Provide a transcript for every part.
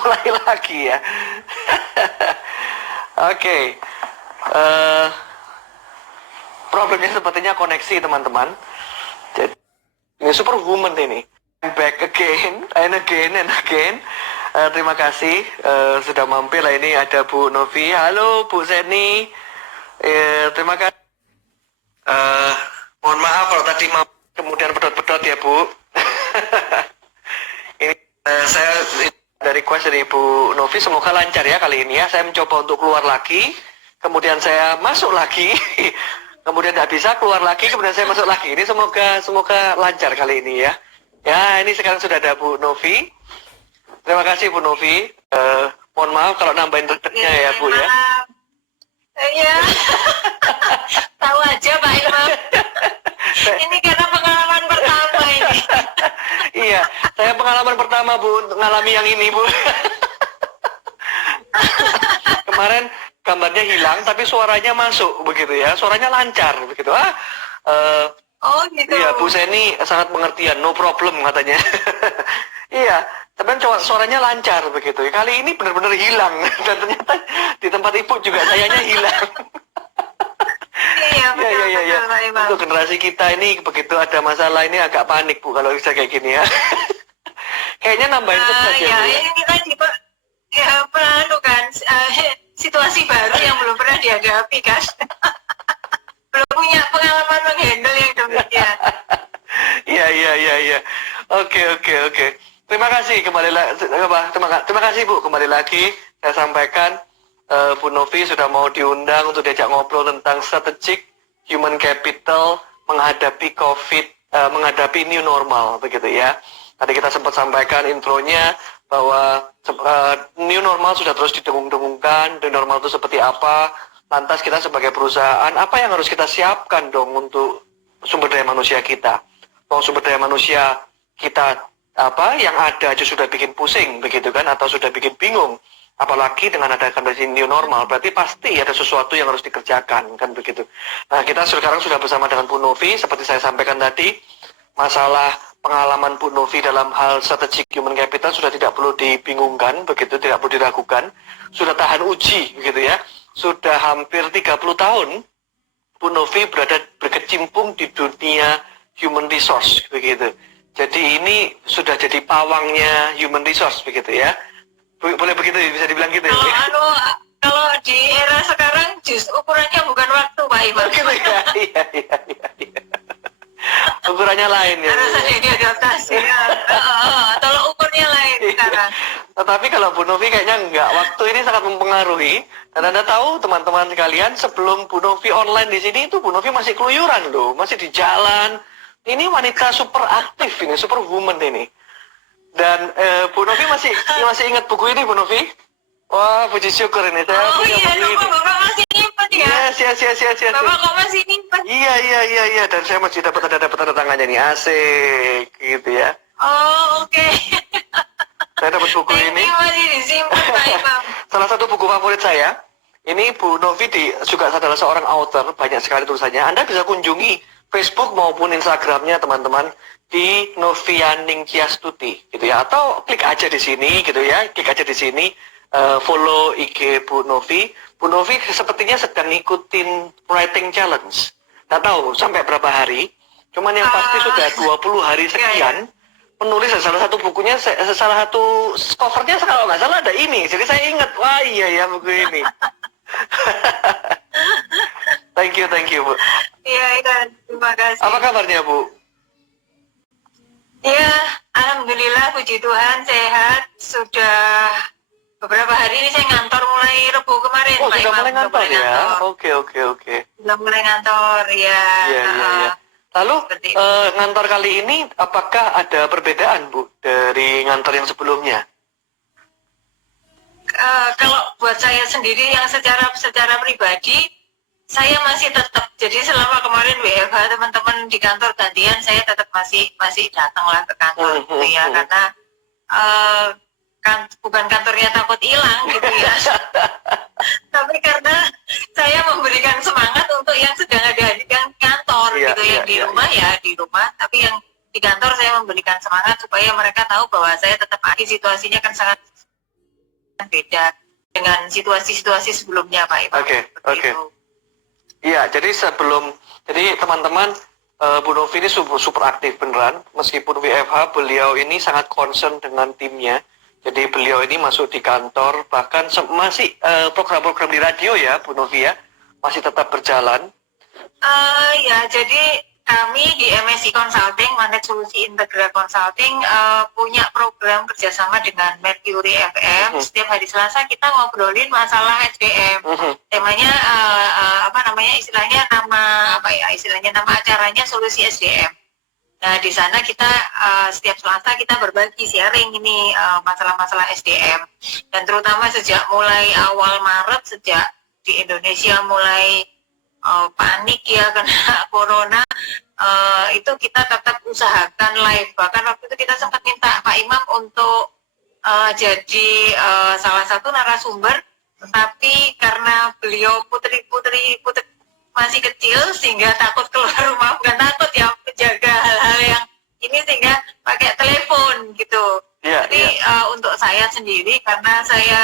mulai lagi ya. Oke. Eh, Problemnya sepertinya koneksi teman-teman. Jadi ini superwoman ini. I'm back again and again and again. Terima kasih sudah mampir lah. Ini ada Bu Novi. Halo Bu Seni. Terima kasih. Mohon maaf kalau tadi kemudian pedot-pedot ya Bu. Ini saya dari request dari Bu Novi, semoga lancar ya kali ini ya. Saya mencoba untuk keluar lagi, kemudian saya masuk lagi, kemudian tidak bisa keluar lagi, kemudian saya masuk lagi. Ini semoga lancar kali ini ya. Ya, ini sekarang sudah ada Bu Novi. Terima kasih Bu Novi. Mohon maaf kalau nambahin redeknya ya Bu ya. Iya. Tahu aja Pak Imam. Ini karena pengalaman pertama ini. Iya, saya pengalaman pertama Bu mengalami yang ini Bu. Kemarin gambarnya hilang tapi suaranya masuk begitu ya, suaranya lancar begitu. Oh gitu. Iya, Bu Seni sangat pengertian, no problem katanya. Iya, tapi suaranya lancar begitu. Kali ini benar-benar hilang dan ternyata di tempat Ibu juga sayanya hilang. Iya, betul, Iya. betul, Untuk generasi kita ini begitu ada masalah ini agak panik Bu kalau bisa kayak gini ya. Kayaknya nambahin sukses ya. Ya, ini tadi Pak. Ya, kan situasi baru yang belum pernah dihadapi kan. Belum punya pengalaman menghandle yang demikian. Iya. Oke. Terima kasih kembali lagi. Terima kasih Bu kembali lagi. Saya sampaikan Bu Novi sudah mau diundang untuk diajak ngobrol tentang strategic human capital menghadapi COVID, menghadapi new normal begitu ya. Tadi kita sempat sampaikan intronya bahwa new normal sudah terus didengung-dengungkan. New normal itu seperti apa? Lantas kita sebagai perusahaan apa yang harus kita siapkan dong untuk sumber daya manusia kita? Sumber daya manusia kita apa yang ada aja sudah bikin pusing begitu kan, atau sudah bikin bingung. Apalagi dengan ada kondisi new normal, berarti pasti ada sesuatu yang harus dikerjakan, kan begitu. Nah, kita sekarang sudah bersama dengan Bu Novi, seperti saya sampaikan tadi, masalah pengalaman Bu Novi dalam hal strategic human capital sudah tidak perlu dibingungkan, begitu, tidak perlu diragukan, sudah tahan uji, begitu ya. Sudah hampir 30 tahun, Bu Novi berkecimpung di dunia human resource, begitu. Jadi ini sudah jadi pawangnya human resource, begitu ya. Boleh begitu, bisa dibilang gitu ya? Kalau di era sekarang justru ukurannya bukan waktu Pak Iman. Gitu ya? Iya. Ukurannya lain ya? Harus ada diadaptasi ya. Tolong ukurnya lain sekarang. Tetapi kalau Bu Novi kayaknya enggak. Waktu ini sangat mempengaruhi. Dan Anda tahu teman-teman sekalian, sebelum Bu Novi online di sini itu Bu Novi masih keluyuran loh, masih di jalan. Ini wanita super aktif ini, super woman ini. Dan Bu Novi masih ingat buku ini Bu Novi? Wah, puji syukur ini saya punya buku ini. Bapak masih nyimpen ya? Yes. Bapak kok masih nyimpen? Iya. Dan saya masih dapat tanda tangannya nih, asik gitu ya. Oh, oke. Saya dapat buku ini. Masih disimpan Pak Imam. Salah satu buku favorit saya. Ini Bu Novi juga adalah seorang author, banyak sekali tulisannya. Anda bisa kunjungi Facebook maupun Instagramnya teman-teman di Novianing Tiastuti gitu ya, atau klik aja di sini gitu ya, follow IG Bu Novi. Bu Novi sepertinya sedang ngikutin writing challenge. Nggak tahu sampai berapa hari, cuman yang pasti sudah 20 hari sekian menulis. Salah satu bukunya, salah satu covernya kalau nggak salah ada ini. Jadi saya ingat, wah iya ya buku ini. Thank you Bu. Iya, terima kasih. Apa kabarnya Bu? Ya, alhamdulillah puji Tuhan sehat. Sudah beberapa hari ini saya ngantor mulai Rebo kemarin. Oh, Pak sudah Imam. mulai ngantor ya? Oke. Sudah mulai ngantor ya. Iya. Lalu ngantor kali ini apakah ada perbedaan Bu dari ngantor yang sebelumnya? Kalau buat saya sendiri yang secara pribadi, saya masih tetap. Jadi selama kemarin WFH teman-teman di kantor gantian, saya tetap masih datanglah ke kantor gitu ya, karena bukan kantornya takut hilang gitu ya. Tapi karena saya memberikan semangat untuk yang sedang ada di kantor gitu ya, di rumah ya di rumah, tapi yang di kantor saya memberikan semangat supaya mereka tahu bahwa saya tetap ada. Situasinya kan sangat beda dengan situasi-situasi sebelumnya Pak Imam. Oke. Iya, jadi teman-teman, Bu Novi ini super aktif beneran, meskipun WFH beliau ini sangat concern dengan timnya. Jadi beliau ini masuk di kantor, bahkan masih program-program di radio ya Bu Novi ya, masih tetap berjalan. Ya, jadi kami di MSI Consulting, Managed Solusi Integra Consulting, punya program kerjasama dengan Mercury FM. Setiap hari Selasa kita ngobrolin masalah SDM. Temanya istilahnya nama acaranya Solusi SDM. Nah, di sana kita setiap Selasa kita berbagi sharing ini masalah-masalah SDM. Dan terutama sejak mulai awal Maret, sejak di Indonesia mulai panik ya karena corona, itu kita tetap usahakan live. Bahkan waktu itu kita sempat minta Pak Imam untuk jadi salah satu narasumber, tetapi karena beliau putri masih kecil sehingga takut keluar rumah, bukan takut ya, menjaga hal-hal yang ini sehingga pakai telepon gitu. Jadi untuk saya sendiri, karena saya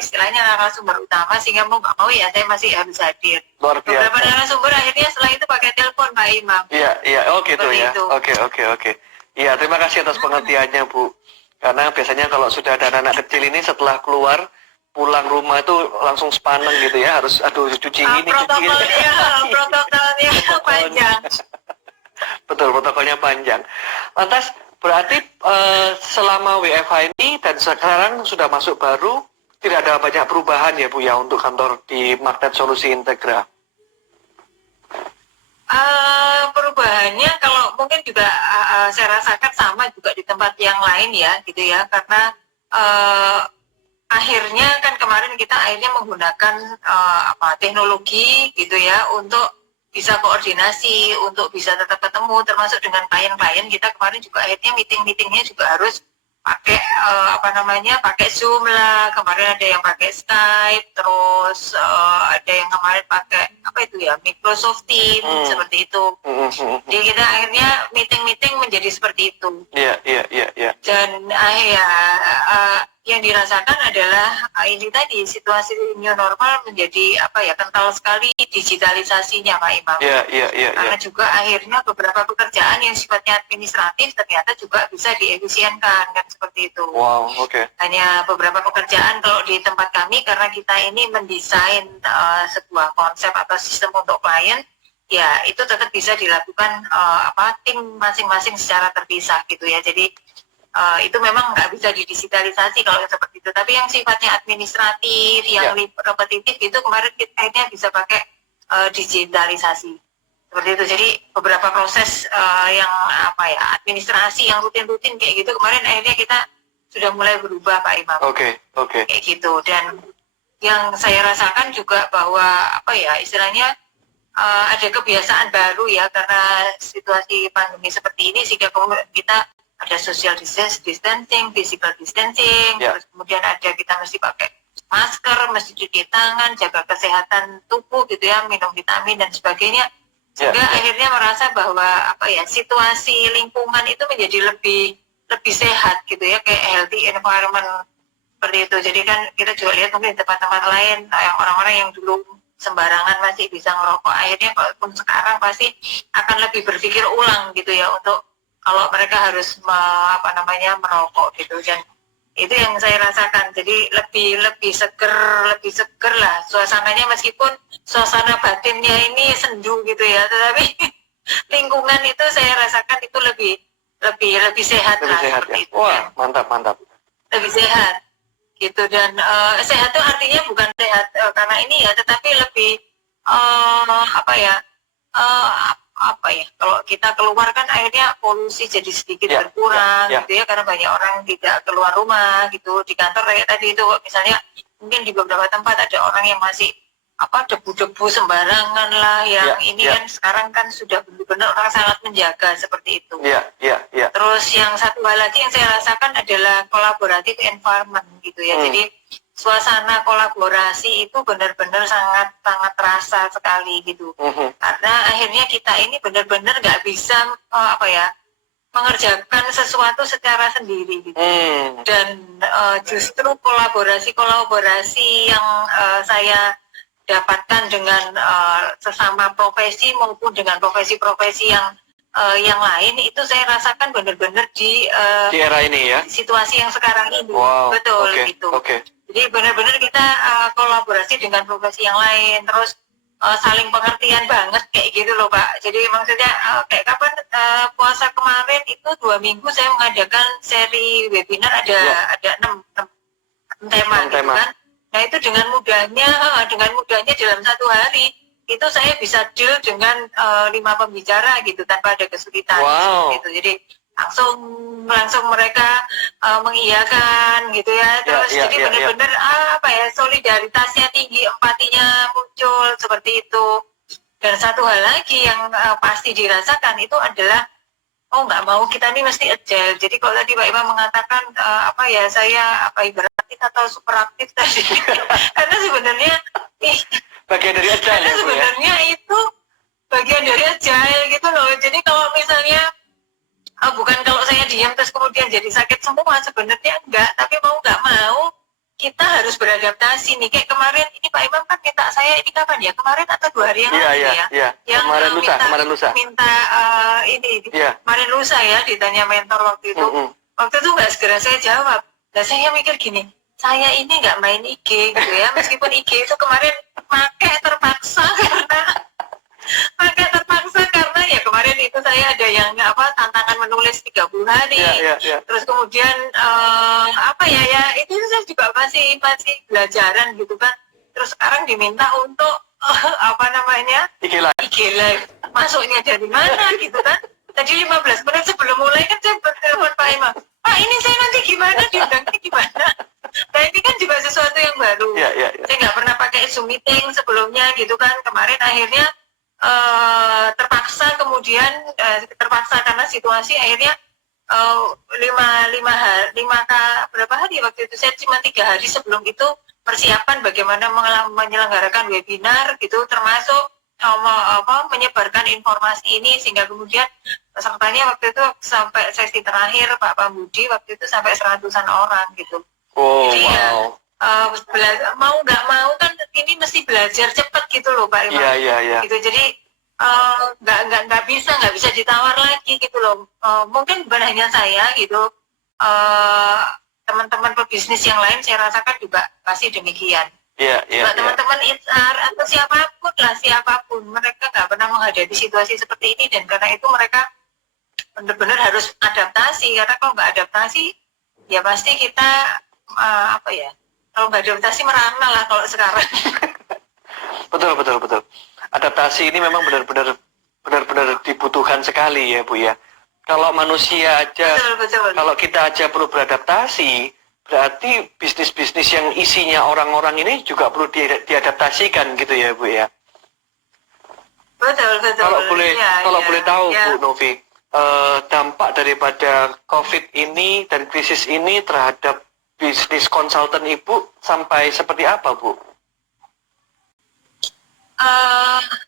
istilahnya narasumber utama, sehingga mau nggak mau ya saya masih harus hadir. Luar biasa. Beberapa narasumber akhirnya setelah itu pakai telepon Pak Imam. Iya, oh gitu ya. Itu. Oke. Iya, terima kasih atas pengertiannya Bu. Karena biasanya kalau sudah ada anak kecil ini setelah keluar pulang rumah itu langsung sepaneng gitu ya, harus cuci ini cuci ini. Protokolnya panjang. Betul, protokolnya panjang. Lantas berarti selama WFH ini dan sekarang sudah masuk baru, tidak ada banyak perubahan ya Bu ya untuk kantor di Magnet Solusi Integra? Perubahannya kalau mungkin juga saya rasakan sama juga di tempat yang lain ya gitu ya, karena akhirnya kan kemarin kita akhirnya menggunakan teknologi gitu ya untuk bisa koordinasi, untuk bisa tetap ketemu, termasuk dengan klien-klien kita kemarin juga akhirnya meetingnya juga harus pakai pakai Zoom lah. Kemarin ada yang pakai Skype, terus ada yang kemarin pakai Microsoft Teams seperti itu. Jadi kita akhirnya meeting menjadi seperti itu. Iya. Dan yang dirasakan adalah ini tadi, situasi new normal menjadi kental sekali digitalisasinya Pak Imam. Iya. Karena juga akhirnya beberapa pekerjaan yang sifatnya administratif ternyata juga bisa diefisienkan kan, seperti itu. Wow, oke. Hanya beberapa pekerjaan kalau di tempat kami, karena kita ini mendesain sebuah konsep atau sistem untuk klien, ya itu tetap bisa dilakukan tim masing-masing secara terpisah gitu ya. Jadi itu memang nggak bisa didigitalisasi kalau seperti itu. Tapi yang sifatnya administratif, yang repetitif itu kemarin kita akhirnya bisa pakai digitalisasi seperti itu. Jadi beberapa proses yang administrasi yang rutin kayak gitu kemarin akhirnya kita sudah mulai berubah Pak Imam. Oke. Kayak gitu. Dan yang saya rasakan juga bahwa istilahnya ada kebiasaan baru ya, karena situasi pandemi seperti ini, sehingga kita ada social distancing, physical distancing, terus kemudian ada kita mesti pakai masker, mesti cuci tangan, jaga kesehatan tubuh gitu ya, minum vitamin dan sebagainya. Sehingga akhirnya merasa bahwa situasi lingkungan itu menjadi lebih sehat gitu ya, kayak healthy environment seperti itu. Jadi kan kita juga lihat mungkin di tempat-tempat lain yang orang-orang yang dulu sembarangan masih bisa ngerokok, akhirnya kalaupun sekarang pasti akan lebih berpikir ulang gitu ya, untuk kalau mereka harus merokok gitu. Dan itu yang saya rasakan, jadi lebih seger lah suasananya, meskipun suasana batinnya ini sendu gitu ya, tetapi lingkungan itu saya rasakan itu lebih sehat lah seperti itu. Wah, mantap. Lebih sehat gitu. Dan sehat itu artinya bukan sehat karena ini ya, tetapi lebih kalau kita keluar kan akhirnya polusi jadi sedikit berkurang gitu ya, karena banyak orang tidak keluar rumah gitu. Di kantor kayak tadi itu misalnya, mungkin di beberapa tempat ada orang yang masih debu-debu sembarangan lah, yang kan sekarang kan sudah benar-benar orang sangat menjaga seperti itu. Terus yang satu hal lagi yang saya rasakan adalah collaborative environment gitu ya. Jadi suasana kolaborasi itu benar-benar sangat terasa sekali gitu. Karena akhirnya kita ini benar-benar nggak bisa mengerjakan sesuatu secara sendiri gitu. Hmm. Dan justru kolaborasi yang saya dapatkan dengan sesama profesi maupun dengan profesi-profesi yang lain itu saya rasakan benar-benar di Di era ini ya. situasi yang sekarang ini. Wow. Betul Oke. gitu. Oke. Jadi benar-benar kita kolaborasi dengan profesi yang lain, terus saling pengertian banget kayak gitu loh Pak. Jadi maksudnya kayak kapan puasa kemarin itu 2 minggu saya mengadakan seri webinar ada 6 tema gitu kan. Nah itu dengan mudahnya dalam 1 hari itu saya bisa deal dengan 5 pembicara gitu tanpa ada kesulitan. Wow. Gitu. Jadi langsung mereka mengiyakan gitu ya. Terus jadi benar-benar solidaritasnya tinggi, empatinya muncul seperti itu. Dan satu hal lagi yang pasti dirasakan itu adalah nggak mau kita ini mesti agile. Jadi kalau tadi Pak Imam mengatakan saya hiperaktif atau superaktif tadi, karena sebenarnya bagian dari agile karena ya, Bu, ya? sebenarnya itu bagian dari agile gitu loh. Jadi kalau misalnya bukan kalau saya diam terus kemudian jadi sakit semua, sebenarnya enggak, tapi mau nggak mau kita harus beradaptasi nih. Kayak kemarin ini Pak Imam kan minta saya ini kapan ya? Kemarin atau 2 hari yang lalu ya? Iya. Yang Kemarin lusa. Minta kemarin lusa ya ditanya mentor waktu itu. Waktu itu nggak segera saya jawab. Nah saya mikir gini, saya ini nggak main IG gitu ya, meskipun IG itu kemarin pakai terpaksa karena ya kemarin itu saya ada yang tantangan menulis 30 hari. Terus kemudian itu saya juga masih belajaran gitu kan. Terus sekarang diminta untuk IG live. Masuknya dari mana gitu kan. Tadi 15 menit sebelum mulai kan saya bertelepon Pak Imam. Pak ini saya nanti gimana, diundangnya gimana? Nah ini kan juga sesuatu yang baru. Saya nggak pernah pakai Zoom meeting sebelumnya gitu kan. Kemarin akhirnya terpaksa karena situasi akhirnya berapa hari waktu itu saya cuma 3 hari sebelum itu persiapan bagaimana menyelenggarakan webinar gitu, termasuk menyebarkan informasi ini sehingga kemudian pesertanya waktu itu sampai sesi terakhir Pak Pambudi waktu itu sampai 100-an orang gitu. Jadi mau nggak mau kan ini mesti belajar cepat gitu loh Pak Imam. Iya. Gitu. Jadi nggak bisa ditawar lagi gitu loh. Mungkin bukan hanya saya gitu. Teman-teman pebisnis yang lain saya rasakan juga pasti demikian. Teman-teman HR atau siapapun mereka nggak pernah menghadapi situasi seperti ini, dan karena itu mereka benar-benar harus adaptasi. Karena kalau nggak adaptasi ya pasti kita kalau nggak adaptasi merana lah kalau sekarang. Betul. Adaptasi ini memang benar-benar dibutuhkan sekali ya Bu ya. Kalau manusia aja, betul. Kalau kita aja perlu beradaptasi, berarti bisnis-bisnis yang isinya orang-orang ini juga perlu diadaptasikan gitu ya Bu ya. Betul. Kalau boleh tahu Bu Novi, dampak daripada COVID ini dan krisis ini terhadap bisnis konsultan Ibu sampai seperti apa Bu?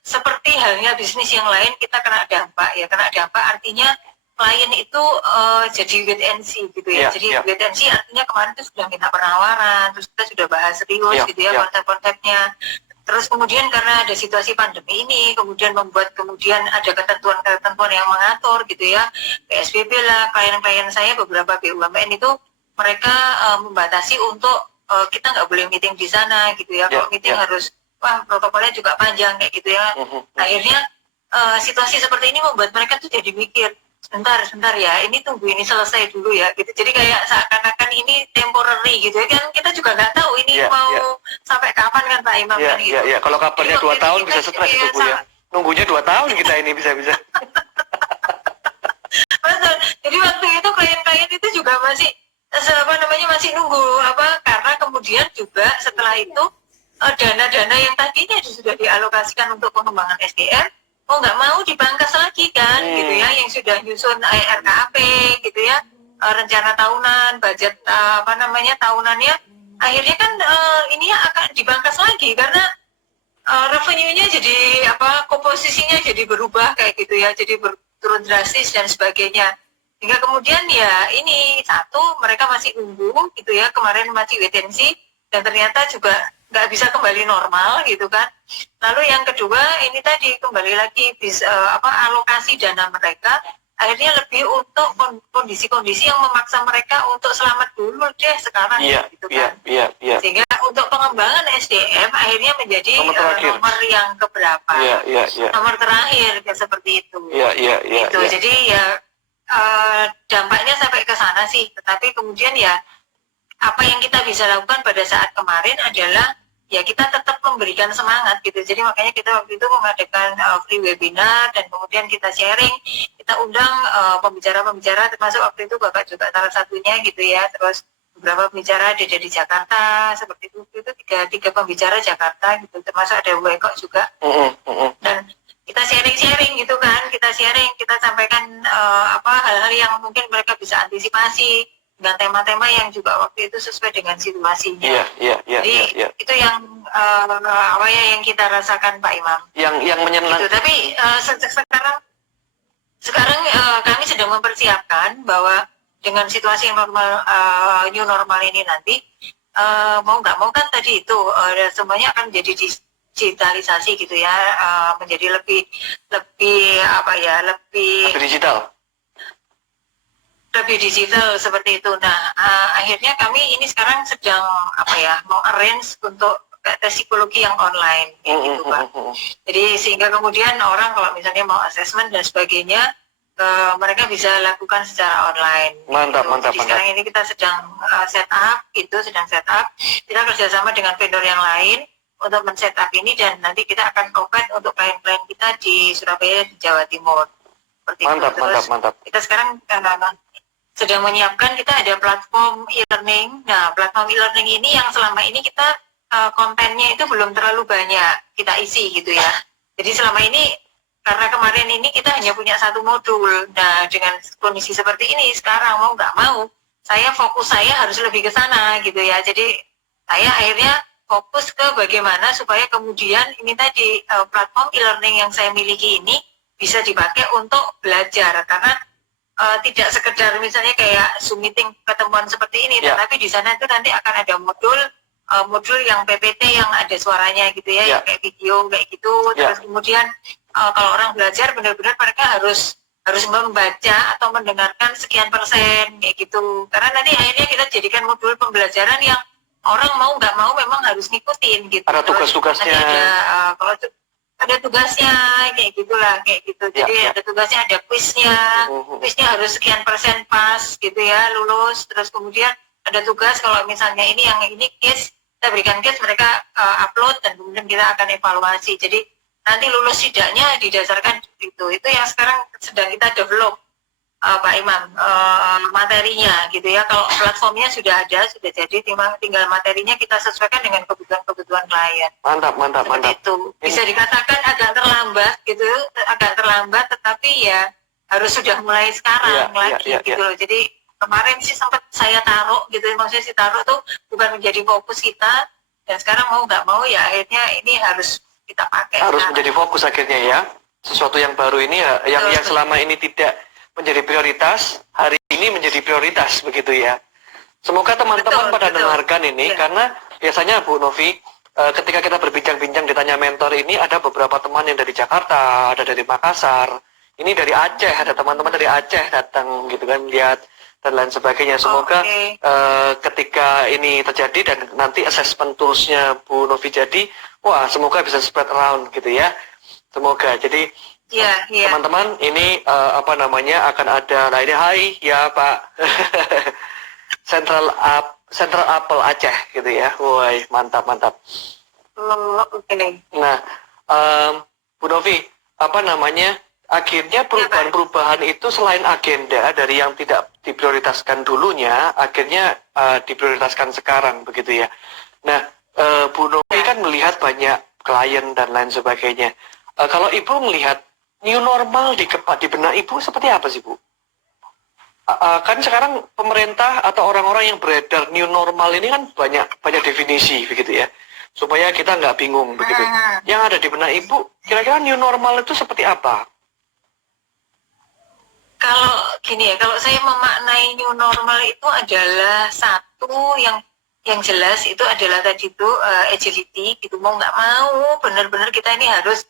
Seperti halnya bisnis yang lain kita kena dampak artinya klien itu jadi wait and see gitu ya. Jadi wait and see artinya kemarin itu sudah minta penawaran, terus kita sudah bahas serius gitu ya konsep-konsepnya. Terus kemudian karena ada situasi pandemi ini, kemudian ada ketentuan yang mengatur gitu ya, PSBB lah, klien-klien saya beberapa BUMN itu mereka membatasi untuk kita nggak boleh meeting di sana gitu ya. Kalau meeting harus protokolnya juga panjang kayak gitu ya. Akhirnya situasi seperti ini membuat mereka tuh jadi mikir, sebentar ya, ini tunggu ini selesai dulu ya gitu. Jadi kayak seakan-akan ini temporary gitu ya kan, kita juga nggak tahu ini mau sampai kapan kan Pak Imam kan gitu. Iya. Kalau kabarnya 2 tahun bisa stres itu Bu ya. Nunggunya 2 tahun kita ini bisa. Betul. Jadi waktu itu klien-klien itu juga masih nunggu karena kemudian juga setelah itu dana-dana yang tadinya sudah dialokasikan untuk pengembangan SDM nggak mau dipangkas lagi kan gitu ya, yang sudah nyusun RKAP gitu ya, rencana tahunan, budget tahunannya akhirnya kan ini akan dipangkas lagi karena revenue-nya jadi komposisinya jadi berubah kayak gitu ya, jadi turun drastis dan sebagainya Hingga kemudian ya ini satu, mereka masih nunggu gitu ya, kemarin masih wait and see, dan ternyata juga nggak bisa kembali normal gitu kan. Lalu yang kedua ini tadi kembali lagi alokasi dana mereka akhirnya lebih untuk kondisi-kondisi yang memaksa mereka untuk selamat dulu deh sekarang gitu kan. Sehingga untuk pengembangan SDM akhirnya menjadi nomor yang keberapa, nomor terakhir seperti itu. Gitu. Jadi ya dampaknya sampai ke sana sih. Tetapi kemudian ya apa yang kita bisa lakukan pada saat kemarin adalah ya kita tetap memberikan semangat gitu. Jadi makanya kita waktu itu mengadakan free webinar dan kemudian kita sharing, kita undang pembicara-pembicara, termasuk waktu itu Bapak juga salah satunya gitu ya. Terus beberapa pembicara ada di Jakarta seperti itu tiga pembicara Jakarta gitu, termasuk ada Bu Eko juga. Dan kita sharing gitu kan, kita sampaikan hal-hal yang mungkin mereka bisa antisipasi dengan tema-tema yang juga waktu itu sesuai dengan situasinya. Jadi itu yang yang kita rasakan Pak Imam. Yang menyenangkan. Gitu. Tapi sekarang kami sedang mempersiapkan bahwa dengan situasi yang normal, new normal ini nanti mau nggak mau kan tadi itu semuanya akan menjadi digitalisasi gitu ya, menjadi lebih digital seperti itu. Nah, akhirnya kami ini sekarang sedang mau arrange untuk tes psikologi yang online gitu Pak. Jadi sehingga kemudian orang kalau misalnya mau assessment dan sebagainya mereka bisa lakukan secara online. Mantap. Jadi sekarang ini kita sedang set up. Kita kerjasama dengan vendor yang lain untuk men-setup ini, dan nanti kita akan provide untuk klien-klien kita di Surabaya, di Jawa Timur. Seperti mantap. Kita sekarang sedang menyiapkan, kita ada platform e-learning. Nah, platform e-learning ini yang selama ini kita kontennya itu belum terlalu banyak kita isi gitu ya. Jadi selama ini karena kemarin ini kita hanya punya satu modul. Nah, dengan kondisi seperti ini sekarang mau nggak mau, fokus saya harus lebih ke sana gitu ya. Jadi saya akhirnya fokus ke bagaimana supaya kemudian ini tadi platform e-learning yang saya miliki ini bisa dipakai untuk belajar, karena tidak sekedar misalnya kayak Zoom meeting ketemuan seperti ini, tetapi di sana itu nanti akan ada modul yang PPT yang ada suaranya gitu ya, yang kayak video kayak gitu. Terus kemudian kalau orang belajar benar-benar mereka harus membaca atau mendengarkan sekian persen kayak gitu. Karena nanti akhirnya kita jadikan modul pembelajaran yang orang mau nggak mau memang harus ngikutin gitu. Ada tugas-tugasnya. Kalau ada tugasnya kayak gitulah, kayak gitu. Jadi ada tugasnya, ada kuisnya harus sekian persen pas gitu ya, lulus. Terus kemudian ada tugas kalau misalnya ini case, kita berikan case, mereka upload dan kemudian kita akan evaluasi. Jadi nanti lulus tidaknya didasarkan itu yang sekarang sedang kita develop Pak Imam, materinya gitu ya. Kalau platformnya sudah ada, sudah jadi, tinggal materinya kita sesuaikan dengan kebutuhan klien. Mantap. Itu bisa dikatakan agak terlambat, tetapi ya harus sudah mulai sekarang gitu. Jadi kemarin sih sempat saya taruh gitu, maksudnya taruh tuh bukan menjadi fokus kita, dan sekarang mau nggak mau ya akhirnya ini harus kita pakai. Harus menjadi fokus akhirnya ya. Sesuatu yang baru ini ya, yang selama ini tidak menjadi prioritas, hari ini menjadi prioritas begitu ya. Semoga teman-teman pada dengarkan ini, karena biasanya Bu Novi, ketika kita berbincang-bincang ditanya mentor ini, ada beberapa teman yang dari Jakarta, ada dari Makassar, ini dari Aceh, ada teman-teman dari Aceh datang gitu kan, lihat dan lain sebagainya. Semoga ketika ini terjadi dan nanti assessment toolsnya Bu Novi jadi, wah semoga bisa spread around gitu ya. Semoga. Jadi teman-teman ini akan ada, nah ini hai ya Pak Central Apple Aceh gitu ya. Wah mantap. Nah Bu Novi, akhirnya perubahan itu selain agenda dari yang tidak diprioritaskan dulunya, akhirnya diprioritaskan sekarang begitu ya. Nah Bu Novi kan melihat banyak klien dan lain sebagainya. Kalau Ibu melihat new normal di benak Ibu seperti apa sih Bu? Kan sekarang pemerintah atau orang-orang yang beredar new normal ini kan banyak definisi begitu ya, supaya kita nggak bingung begitu. Yang ada di benak Ibu, kira-kira new normal itu seperti apa? Kalau gini ya, kalau saya memaknai new normal itu adalah satu yang jelas itu adalah tadi itu agility gitu, mau nggak mau benar-benar kita ini harus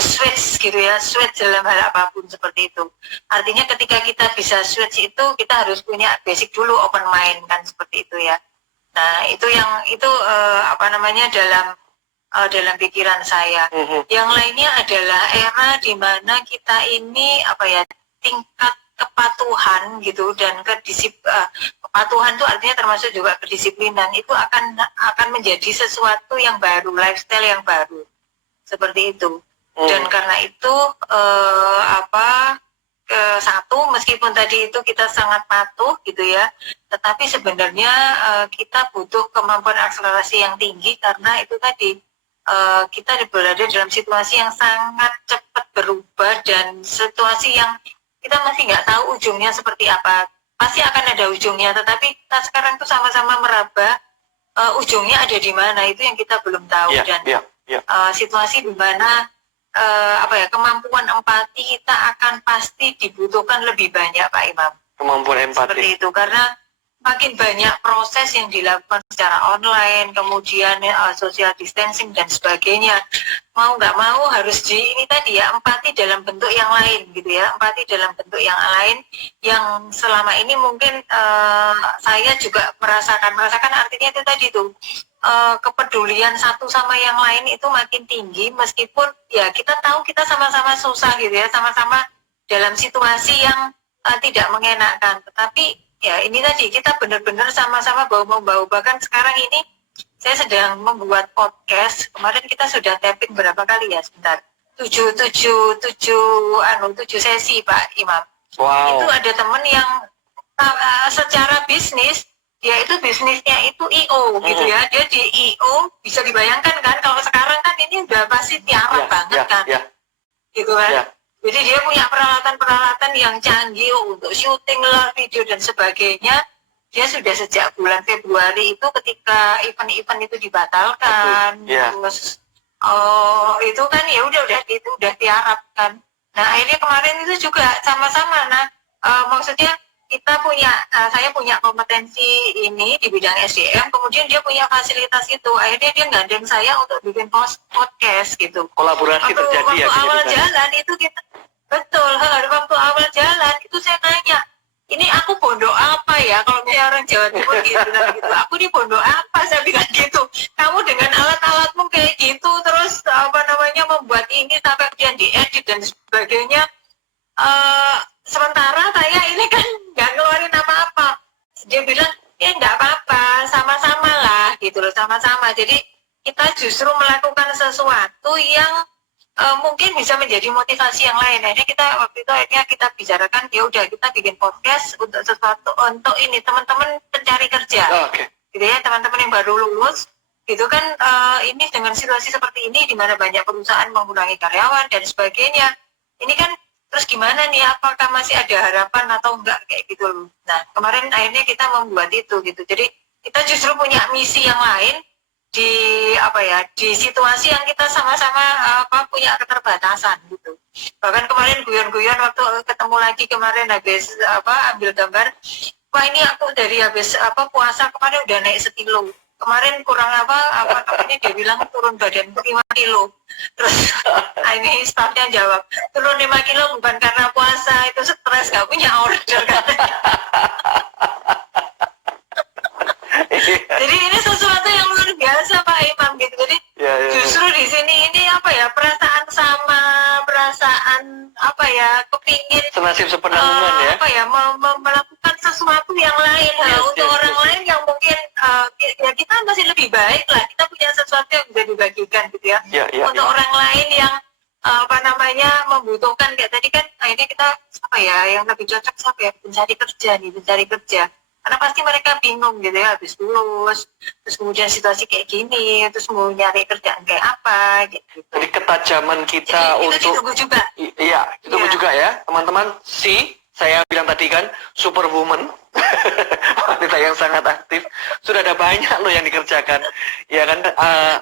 switch gitu ya, switch dalam hal apapun seperti itu. Artinya ketika kita bisa switch itu kita harus punya basic dulu, open mind kan seperti itu ya. Nah itu dalam pikiran saya. Yang lainnya adalah era di mana kita ini tingkat kepatuhan gitu dan kepatuhan itu artinya termasuk juga kedisiplinan itu akan menjadi sesuatu yang baru, lifestyle yang baru seperti itu. Dan karena itu satu, meskipun tadi itu kita sangat patuh gitu ya, tetapi sebenarnya kita butuh kemampuan akselerasi yang tinggi karena itu tadi kita berada dalam situasi yang sangat cepat berubah dan situasi yang kita masih nggak tahu ujungnya seperti apa. Pasti akan ada ujungnya, tetapi kita sekarang tuh sama-sama meraba ujungnya ada di mana, itu yang kita belum tahu. Situasi di mana kemampuan empati kita akan pasti dibutuhkan lebih banyak, Pak Imam. Kemampuan empati. Seperti itu, karena makin banyak proses yang dilakukan secara online, kemudian social distancing dan sebagainya. Mau nggak mau harus ini tadi ya, empati dalam bentuk yang lain gitu ya, empati dalam bentuk yang lain yang selama ini mungkin saya juga merasakan artinya itu tadi tuh. Kepedulian satu sama yang lain itu makin tinggi, meskipun ya kita tahu kita sama-sama susah gitu ya, sama-sama dalam situasi yang tidak mengenakan, tetapi ya ini tadi kita benar-benar sama-sama bahu-membahu. Bahkan sekarang ini saya sedang membuat podcast, kemarin kita sudah tapping berapa kali ya, sebentar, 7 sesi Pak Imam. Wow. Itu ada teman yang secara bisnis dia itu bisnisnya itu I.O. gitu ya, dia di I.O. bisa dibayangkan kan kalau sekarang kan ini udah pasti tiarap banget kan, gitu kan. Jadi dia punya peralatan-peralatan yang canggih untuk syuting lah, video dan sebagainya. Dia sudah sejak bulan Februari itu ketika event-event itu dibatalkan, terus itu kan ya udah tiarap kan. Nah akhirnya kemarin itu juga sama-sama. Nah maksudnya saya punya kompetensi ini di bidang SDM, kemudian dia punya fasilitas itu, akhirnya dia gandeng saya untuk bikin podcast gitu. Kolaborasi terjadi ya. Waktu awal jalan itu kita, betul, waktu awal jalan itu saya tanya, ini aku bondo apa ya, kalau misalnya orang Jawa Timur gitu, aku ini bondo apa, saya bilang gitu, kamu dengan alat-alatmu kayak gitu, terus membuat ini sampai kemudian diedit dan sebagainya, sementara saya ini kan nggak ngeluarin apa-apa. Dia bilang, ya nggak apa-apa, sama-sama lah gitu loh, sama-sama. Jadi kita justru melakukan sesuatu yang mungkin bisa menjadi motivasi yang lain. Akhirnya kita bicarakan, ya udah kita bikin podcast untuk sesuatu, untuk ini teman-teman pencari kerja, gitu ya, teman-teman yang baru lulus, gitu kan. Ini dengan situasi seperti ini, di mana banyak perusahaan mengurangi karyawan dan sebagainya. Ini kan terus gimana nih, apakah masih ada harapan atau enggak kayak gitu loh. Nah kemarin akhirnya kita membuat itu gitu. Jadi kita justru punya misi yang lain di situasi yang kita sama-sama punya keterbatasan gitu. Bahkan kemarin guyon-guyon waktu ketemu lagi kemarin habis ambil gambar, wah ini aku dari habis puasa kemarin udah naik 1 kilo. Kemarin kurang ini dia bilang turun badan 5 kilo. Terus ini staffnya jawab, turun 5 kilo bukan karena puasa, itu stres, gak punya order katanya. Jadi ini sesuatu yang luar biasa Pak Imam gitu. Jadi justru di sini ini perasaan sama, perasaan kepingin senasib sepenanggungan melakukan sesuatu yang lain untuk orang lain yang mungkin ya kita masih lebih baik lah, kita punya sesuatu yang bisa dibagikan gitu ya. Untuk orang lain yang membutuhkan kayak tadi kan, akhirnya kita yang lebih cocok pencari kerja. Karena pasti mereka bingung gitu ya, habis lulus, terus kemudian situasi kayak gini, terus mau nyari kerjaan kayak apa gitu. Jadi ketajaman kita jadi, untuk itu ditunggu juga. Iya, ditunggu juga ya, teman-teman. Saya bilang tadi kan, superwoman, wanita yang sangat aktif. Sudah ada banyak loh yang dikerjakan. Ya kan,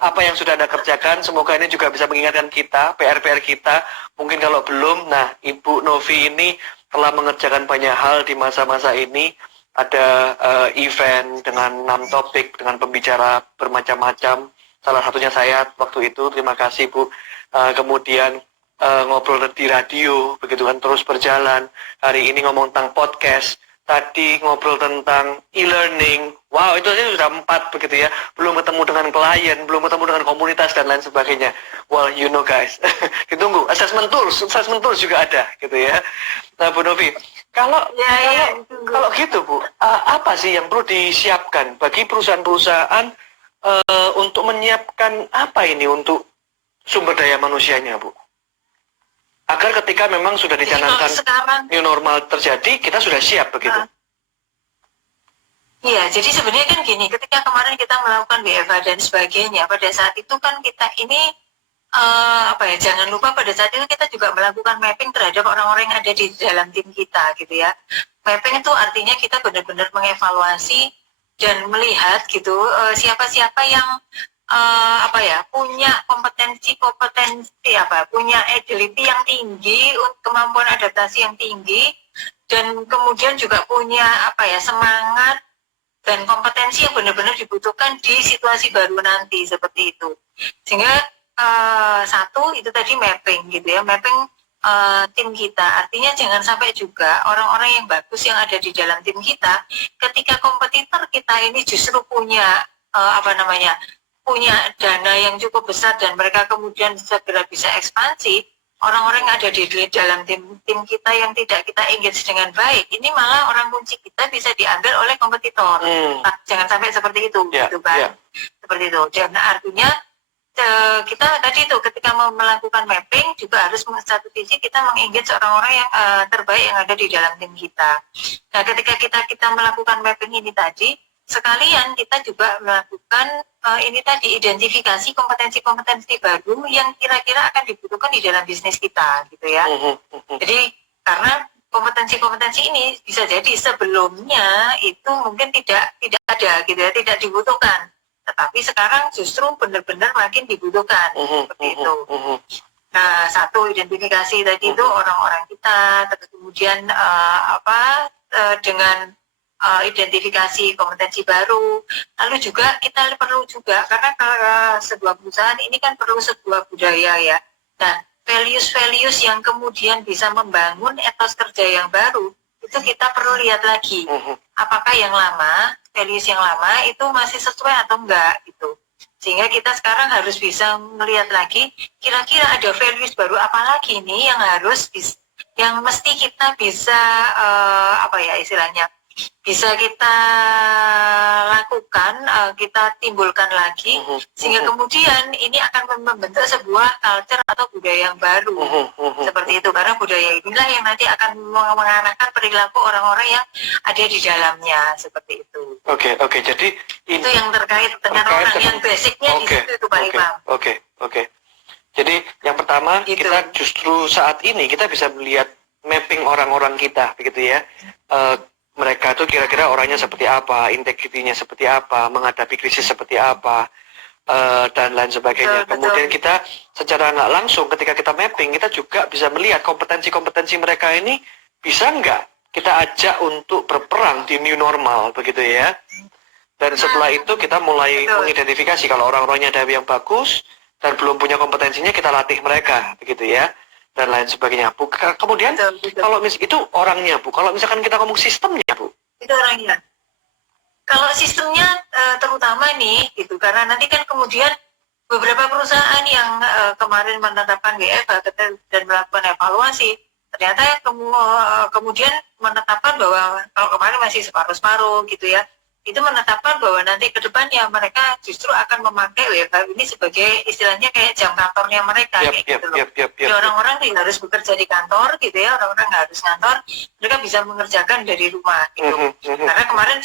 apa yang sudah Anda kerjakan, semoga ini juga bisa mengingatkan kita, PR-PR kita. Mungkin kalau belum, nah Ibu Novi ini telah mengerjakan banyak hal di masa-masa ini. Ada event dengan 6 topik, dengan pembicara bermacam-macam. Salah satunya saya waktu itu, terima kasih Bu. Kemudian ngobrol di radio, begitu kan, terus berjalan. Hari ini ngomong tentang podcast. Tadi ngobrol tentang e-learning. Wow, itu aja sudah 4 begitu ya. Belum ketemu dengan klien, belum ketemu dengan komunitas dan lain sebagainya. Well, you know guys. Ditunggu. Assessment tools juga ada gitu ya. Nah, Bu Novi, kalau gitu Bu, apa sih yang perlu disiapkan bagi perusahaan-perusahaan untuk menyiapkan apa ini untuk sumber daya manusianya, Bu? Agar ketika memang sudah dicanangkan new normal terjadi, kita sudah siap begitu. Iya, jadi sebenarnya kan gini, ketika kemarin kita melakukan WFH dan sebagainya, pada saat itu kan kita ini jangan lupa pada saat itu kita juga melakukan mapping terhadap orang-orang yang ada di dalam tim kita gitu ya. Mapping itu artinya kita benar-benar mengevaluasi dan melihat gitu siapa-siapa yang punya kompetensi punya agility yang tinggi, kemampuan adaptasi yang tinggi, dan kemudian juga punya semangat dan kompetensi yang benar-benar dibutuhkan di situasi baru nanti seperti itu. Sehingga satu itu tadi mapping gitu ya, mapping tim kita. Artinya jangan sampai juga orang-orang yang bagus yang ada di dalam tim kita, ketika kompetitor kita ini justru punya punya dana yang cukup besar dan mereka kemudian segera bisa ekspansi, orang-orang yang ada di dalam tim kita yang tidak kita engage dengan baik, ini malah orang kunci kita bisa diambil oleh kompetitor. Nah, jangan sampai seperti itu, gitu kan? Seperti itu. Dan artinya kita tadi itu ketika mau melakukan mapping juga harus satu sisi kita mengengage orang-orang yang terbaik yang ada di dalam tim kita. Nah, ketika kita melakukan mapping ini tadi, sekalian kita juga melakukan identifikasi kompetensi-kompetensi baru yang kira-kira akan dibutuhkan di dalam bisnis kita, gitu ya. Jadi karena kompetensi-kompetensi ini bisa jadi sebelumnya itu mungkin tidak ada, gitu ya, tidak dibutuhkan. Tetapi sekarang justru benar-benar makin dibutuhkan, seperti itu. Nah, satu identifikasi tadi itu orang-orang kita, terus kemudian dengan identifikasi kompetensi baru, lalu juga kita perlu juga karena sebuah perusahaan ini kan perlu sebuah budaya ya. Nah, values yang kemudian bisa membangun etos kerja yang baru itu kita perlu lihat lagi apakah yang lama, values yang lama itu masih sesuai atau enggak gitu. Sehingga kita sekarang harus bisa melihat lagi kira-kira ada values baru apa lagi nih yang mesti kita bisa istilahnya bisa kita lakukan, kita timbulkan lagi, sehingga kemudian ini akan membentuk sebuah culture atau budaya yang baru, seperti itu. Karena budaya inilah yang nanti akan mengarahkan perilaku orang-orang yang ada di dalamnya, seperti itu. Oke, jadi itu yang terkait dengan orang yang basicnya di situ itu Pak Imam. Oke. Jadi yang pertama gitu. Kita justru saat ini kita bisa melihat mapping orang-orang kita, begitu ya. Mereka tuh kira-kira orangnya seperti apa, integritinya seperti apa, menghadapi krisis seperti apa, dan lain sebagainya. Kemudian kita secara nggak langsung ketika kita mapping, kita juga bisa melihat kompetensi-kompetensi mereka ini bisa nggak kita ajak untuk berperang di new normal, begitu ya. Dan setelah itu kita mulai mengidentifikasi kalau orang-orangnya ada yang bagus dan belum punya kompetensinya, kita latih mereka, begitu ya. Dan lain sebagainya, Bu. Kemudian kalau itu orangnya, Bu. Kalau misalkan kita ngomong sistemnya, Bu. Itu orangnya. Kalau sistemnya terutama nih, gitu. Karena nanti kan kemudian beberapa perusahaan yang kemarin menetapkan WFH dan melakukan evaluasi, ternyata kemudian menetapkan bahwa kalau kemarin masih separuh-separuh, gitu ya. Itu menetapkan bahwa nanti ke depannya mereka justru akan memakai WFH ini sebagai istilahnya kayak jam kantornya mereka gitu loh. Jadi orang-orang tidak harus bekerja di kantor gitu ya, orang-orang nggak harus kantor, mereka bisa mengerjakan dari rumah gitu. Karena kemarin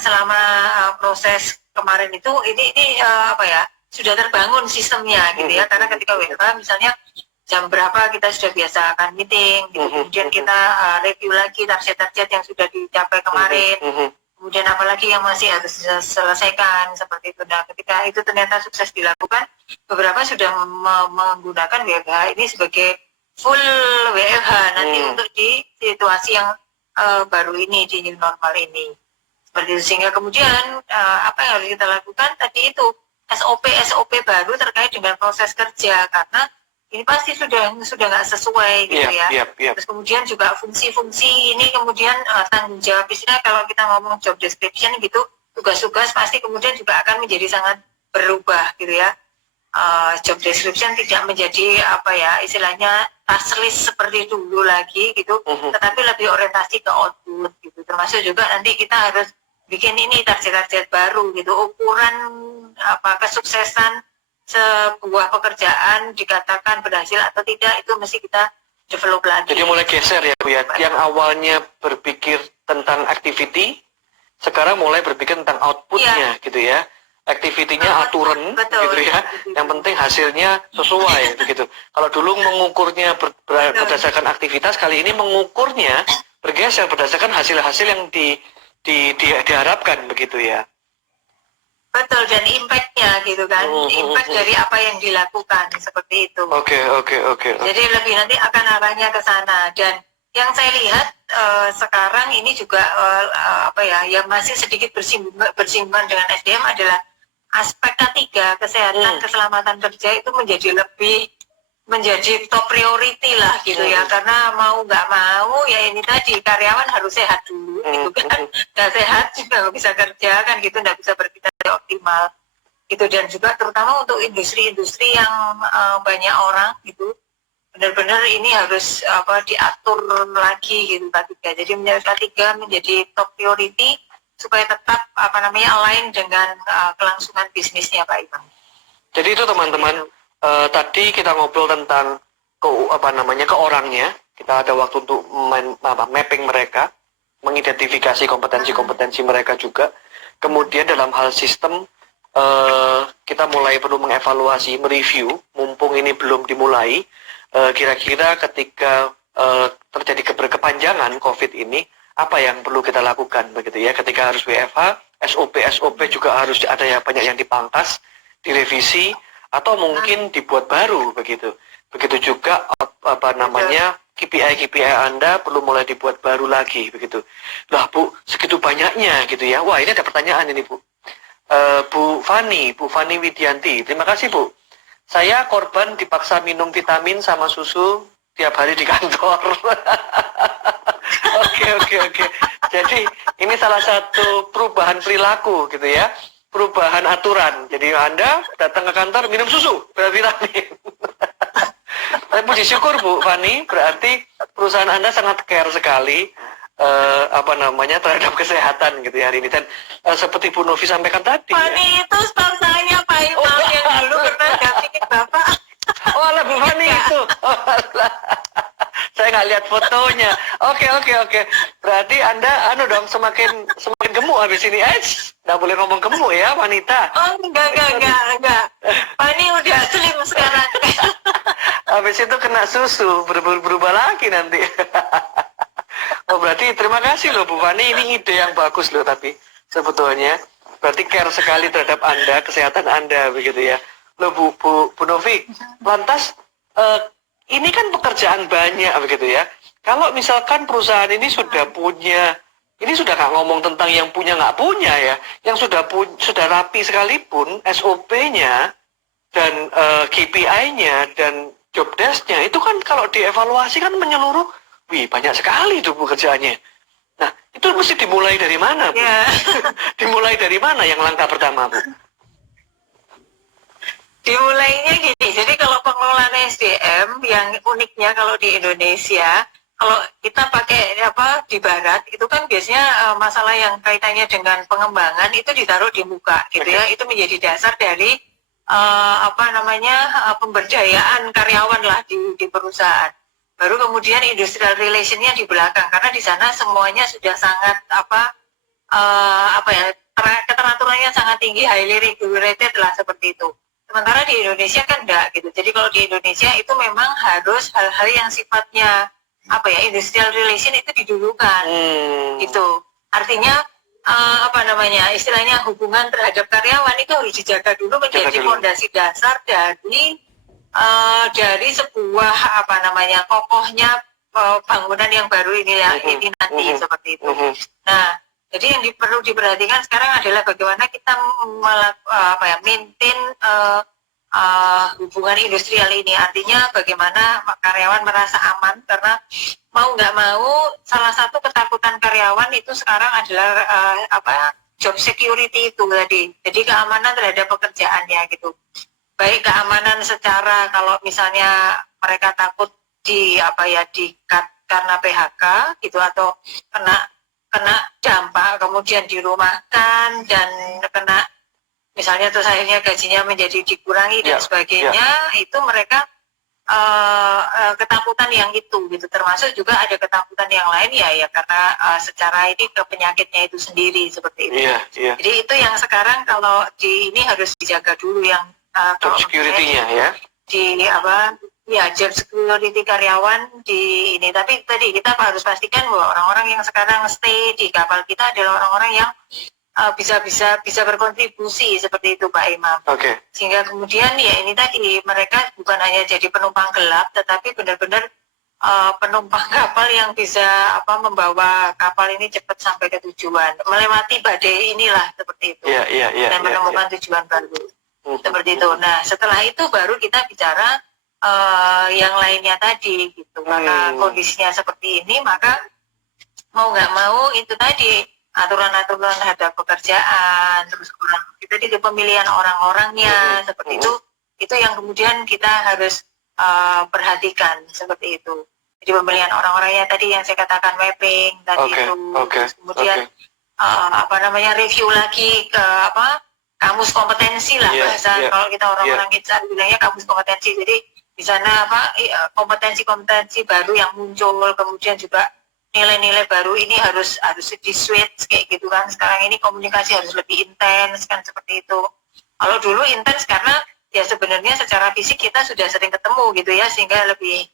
selama proses kemarin itu ini sudah terbangun sistemnya gitu ya. Karena ketika WFH misalnya jam berapa kita sudah biasa akan meeting, gitu. Kemudian kita review lagi target-target yang sudah dicapai kemarin. Kemudian apalagi yang masih harus diselesaikan seperti itu. Nah, ketika itu ternyata sukses dilakukan, beberapa sudah menggunakan WFH ini sebagai full WFH nanti untuk di situasi yang baru ini, di new normal ini. Seperti itu. Sehingga kemudian apa yang harus kita lakukan tadi itu SOP baru terkait dengan proses kerja, karena ini pasti sudah nggak sesuai gitu ya. Terus kemudian juga fungsi-fungsi ini kemudian tanggung jawab, istilah kalau kita ngomong job description gitu, tugas-tugas pasti kemudian juga akan menjadi sangat berubah gitu ya. Job description tidak menjadi apa ya istilahnya task list seperti dulu lagi gitu, tetapi lebih orientasi ke output gitu. Termasuk juga nanti kita harus bikin ini target-target baru gitu, ukuran apa kesuksesan sebuah pekerjaan dikatakan berhasil atau tidak itu mesti kita develop lagi. Jadi mulai geser ya Bu ya, yang awalnya berpikir tentang activity sekarang mulai berpikir tentang outputnya gitu ya. Aktivitinya aturan gitu ya. Yang penting hasilnya sesuai begitu. Kalau dulu mengukurnya berdasarkan aktivitas, kali ini mengukurnya bergeser berdasarkan hasil-hasil yang diharapkan begitu ya. Betul, dan impact-nya gitu kan. Impact dari apa yang dilakukan seperti itu. Oke. Jadi lebih nanti akan arahnya ke sana. Dan yang saya lihat sekarang ini juga apa ya, yang masih sedikit bersinggungan dengan SDM adalah aspek ketiga, kesehatan, keselamatan kerja itu menjadi top priority lah gitu ya, karena mau nggak mau ya ini tadi karyawan harus sehat dulu gitu kan, nggak sehat juga nggak bisa kerja kan gitu, nggak bisa berkinerja optimal gitu. Dan juga terutama untuk industri-industri yang banyak orang gitu, benar-benar ini harus apa diatur lagi gitu ketiga. Jadi ketiga menjadi top priority supaya tetap apa namanya align dengan kelangsungan bisnisnya Pak Imam. Jadi itu teman-teman, tadi kita ngobrol tentang ke orangnya. Kita ada waktu untuk mapping mereka, mengidentifikasi kompetensi-kompetensi mereka juga. Kemudian dalam hal sistem, kita mulai perlu mengevaluasi, mereview, mumpung ini belum dimulai. Kira-kira ketika terjadi keberkepanjangan COVID ini, apa yang perlu kita lakukan begitu ya? Ketika harus WFH, SOP juga harus ada ya, banyak yang dipangkas, direvisi, atau mungkin dibuat baru begitu. Begitu juga KPI Anda perlu mulai dibuat baru lagi begitu. Lah Bu, segitu banyaknya gitu ya. Wah, ini ada pertanyaan ini Bu. Bu Fani Widianti, terima kasih Bu. Saya korban dipaksa minum vitamin sama susu tiap hari di kantor. Oke. Jadi ini salah satu perubahan perilaku gitu ya. Perubahan aturan. Jadi Anda datang ke kantor minum susu vitamin. Tapi puji syukur Bu Fani, berarti perusahaan Anda sangat care sekali terhadap kesehatan gitu ya hari ini. Dan seperti Bu Novi sampaikan tadi. Fani itu staff-nya Pak Imam yang dulu pernah dampingin Bapak. Oh, alah Bu Fani itu. Saya nggak lihat fotonya. Oke. Berarti Anda semakin gemuk habis ini. Nggak boleh ngomong gemuk ya wanita. Oh enggak. Fani udah slim sekarang. Habis itu kena susu, berubah lagi nanti. Oh berarti terima kasih loh Bu Fani, ini ide yang bagus loh tapi sebetulnya. Berarti care sekali terhadap Anda, kesehatan Anda begitu ya. Loh Bu Novi, lantas ini kan pekerjaan banyak begitu ya. Kalau misalkan perusahaan ini sudah punya, ini sudah nggak ngomong tentang yang punya nggak punya ya, yang sudah rapi sekalipun SOP-nya dan KPI-nya dan job desk-nya itu kan kalau dievaluasi kan menyeluruh, wih banyak sekali itu pekerjaannya. Nah itu mesti dimulai dari mana Bu? Yeah. Dimulai dari mana yang langkah pertama Bu? Dimulainya gini, jadi kalau pengelolaan SDM yang uniknya kalau di Indonesia, kalau kita pakai di barat itu kan biasanya masalah yang kaitannya dengan pengembangan itu ditaruh di muka gitu ya, itu menjadi dasar dari pemberdayaan karyawan lah di perusahaan. Baru kemudian industrial relation-nya di belakang, karena di sana semuanya sudah sangat keteraturannya sangat tinggi, highly regulated lah seperti itu. Sementara di Indonesia kan enggak gitu. Jadi kalau di Indonesia itu memang harus hal-hal yang sifatnya industrial relation itu didulukan. Gitu. Artinya istilahnya hubungan terhadap karyawan itu harus dijaga dulu, menjadi fondasi dasar dari dari sebuah apa namanya kokohnya bangunan yang baru ini ya ini nanti seperti itu. Nah, jadi yang perlu diperhatikan sekarang adalah bagaimana kita maintain hubungan industrial ini. Artinya bagaimana karyawan merasa aman karena mau nggak mau salah satu ketakutan karyawan itu sekarang adalah job security itu tadi. Jadi keamanan terhadap pekerjaannya gitu. Baik keamanan secara kalau misalnya mereka takut di cut karena PHK gitu atau kena dampak kemudian dirumahkan dan kena misalnya terus akhirnya gajinya menjadi dikurangi dan sebagainya itu mereka ketakutan yang itu gitu, termasuk juga ada ketakutan yang lain ya karena secara ini ke penyakitnya itu sendiri seperti itu. Jadi itu yang sekarang kalau di ini harus dijaga dulu yang job security-nya ya. Di job security karyawan di ini. Tapi tadi kita harus pastikan bahwa orang-orang yang sekarang stay di kapal kita adalah orang-orang yang bisa berkontribusi seperti itu Pak Imam. Sehingga kemudian ya ini tadi mereka bukan hanya jadi penumpang gelap tetapi benar-benar penumpang kapal yang bisa membawa kapal ini cepat sampai ke tujuan, melewati badai inilah seperti itu. Dan menemukan tujuan baru. Seperti itu. Nah, setelah itu baru kita bicara yang lainnya tadi gitu. Maka kondisinya seperti ini, maka mau nggak mau itu tadi aturan-aturan terhadap pekerjaan, terus kita di pemilihan orang-orangnya seperti itu yang kemudian kita harus perhatikan seperti itu. Jadi pemilihan orang-orangnya tadi yang saya katakan mapping tadi itu, terus kemudian review lagi ke kamus kompetensi lah bahasa kalau kita orang-orang kita bilangnya kamus kompetensi. Jadi di sana kompetensi-kompetensi baru yang muncul, kemudian juga nilai-nilai baru ini harus di switch kayak gitu kan. Sekarang ini komunikasi harus lebih intens kan seperti itu. Kalau dulu intens karena ya sebenarnya secara fisik kita sudah sering ketemu gitu ya, sehingga lebih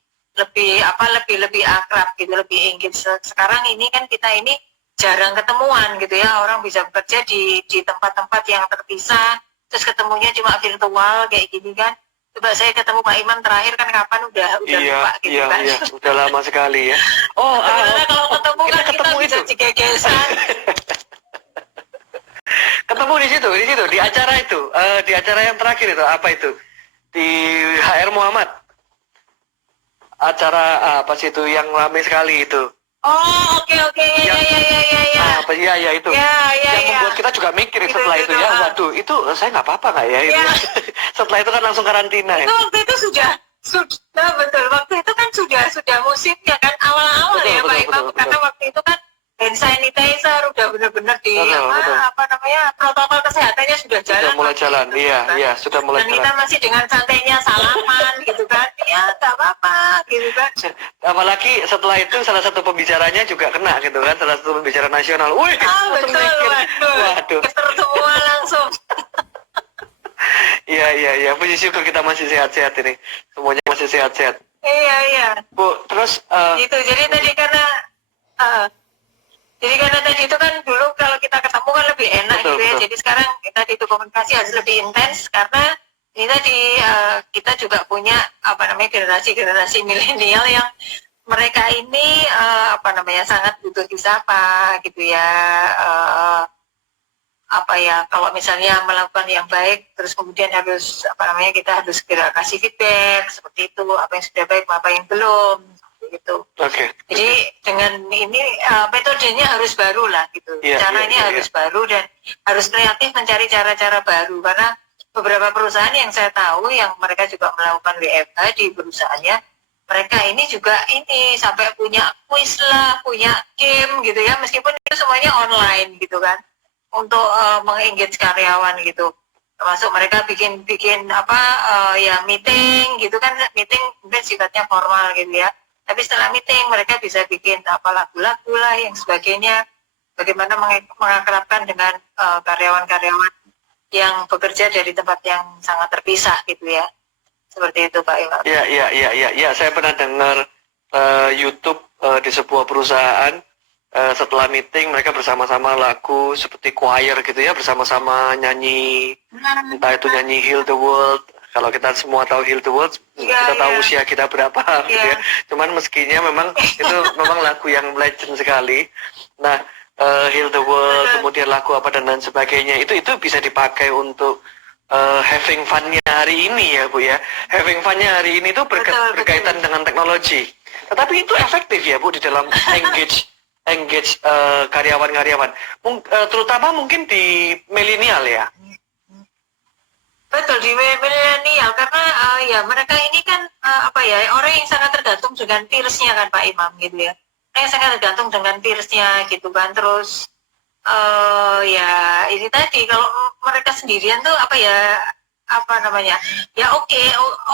akrab gitu, lebih engage. Sekarang ini kan kita ini jarang ketemuan gitu ya, orang bisa bekerja di tempat-tempat yang terpisah, terus ketemunya cuma virtual kayak gini kan. Coba saya ketemu Pak Imam terakhir kan kapan udah lupa gitu kan. Iya, udah lama sekali ya. Kalau ketemu kan kita bisa cigegesan. Ketemu di situ, di acara itu, di acara yang terakhir itu, apa itu? Di HR Muhammad. Acara apa sih itu yang ramai sekali itu? Oh, oke. Iya itu. Yang membuat kita juga mikir setelah itu ya, waduh, itu saya nggak apa-apa nggak ya itu. Setelah itu kan langsung karantina. Itu waktu itu sudah betul. Waktu itu kan sudah musimnya kan awal-awal ya Pak Imam, karena waktu itu kan hand sanitizer udah benar-benar di protokol kesehatannya sudah jalan. Sudah mulai jalan, iya, sudah mulai jalan. Dan kita masih dengan santainya salaman gitu kan, ya nggak apa-apa gitu kan. Apalagi setelah itu salah satu pembicaranya juga kena gitu kan, salah satu pembicara nasional. Wih, betul, waduh. Keter semua langsung. Iya, puji syukur kita masih sehat-sehat ini, semuanya masih sehat-sehat. Iya. Bu, terus itu jadi tadi karena tadi itu kan dulu kalau kita ketemu kan lebih enak gitu ya. Jadi sekarang kita itu komunikasi harus lebih intens karena ini tadi kita juga punya generasi milenial yang mereka ini sangat butuh disapa gitu ya. Kalau misalnya melakukan yang baik terus kemudian harus kita harus segera kasih feedback seperti itu, apa yang sudah baik apa yang belum gitu. Jadi dengan ini metodenya harus baru lah gitu. Caranya harus baru dan harus kreatif mencari cara-cara baru, karena beberapa perusahaan yang saya tahu yang mereka juga melakukan WFH di perusahaannya, mereka ini juga ini sampai punya quiz lah, punya game gitu ya, meskipun itu semuanya online gitu kan, untuk mengengage karyawan gitu. Termasuk mereka bikin meeting gitu kan, meeting mungkin sifatnya formal gitu ya. Tapi setelah meeting mereka bisa bikin lagu-lagu lah yang sebagainya. Bagaimana mengakrabkan dengan karyawan-karyawan yang bekerja dari tempat yang sangat terpisah gitu ya. Seperti itu Pak Imam. Iya. Saya pernah dengar YouTube di sebuah perusahaan setelah meeting mereka bersama-sama lagu seperti choir gitu ya, bersama-sama nyanyi, entah itu nyanyi Heal the World Kalau kita semua tahu Heal the World, kita tahu usia kita berapa, gitu ya. Cuman meskinya memang itu memang lagu yang legend sekali. Nah, Heal the World, kemudian lagu apa dan lain sebagainya, itu bisa dipakai untuk having fun-nya hari ini ya Bu ya. Having fun-nya hari ini itu berkaitan dengan teknologi. Tetapi itu efektif ya Bu di dalam engage karyawan-karyawan, terutama mungkin di milenial ya. Betul, di milenial, karena ya mereka ini kan orang yang sangat tergantung dengan peersnya kan Pak Imam gitu ya. Yang sangat tergantung dengan peersnya gitu kan. Terus ya ini tadi kalau mereka sendirian tuh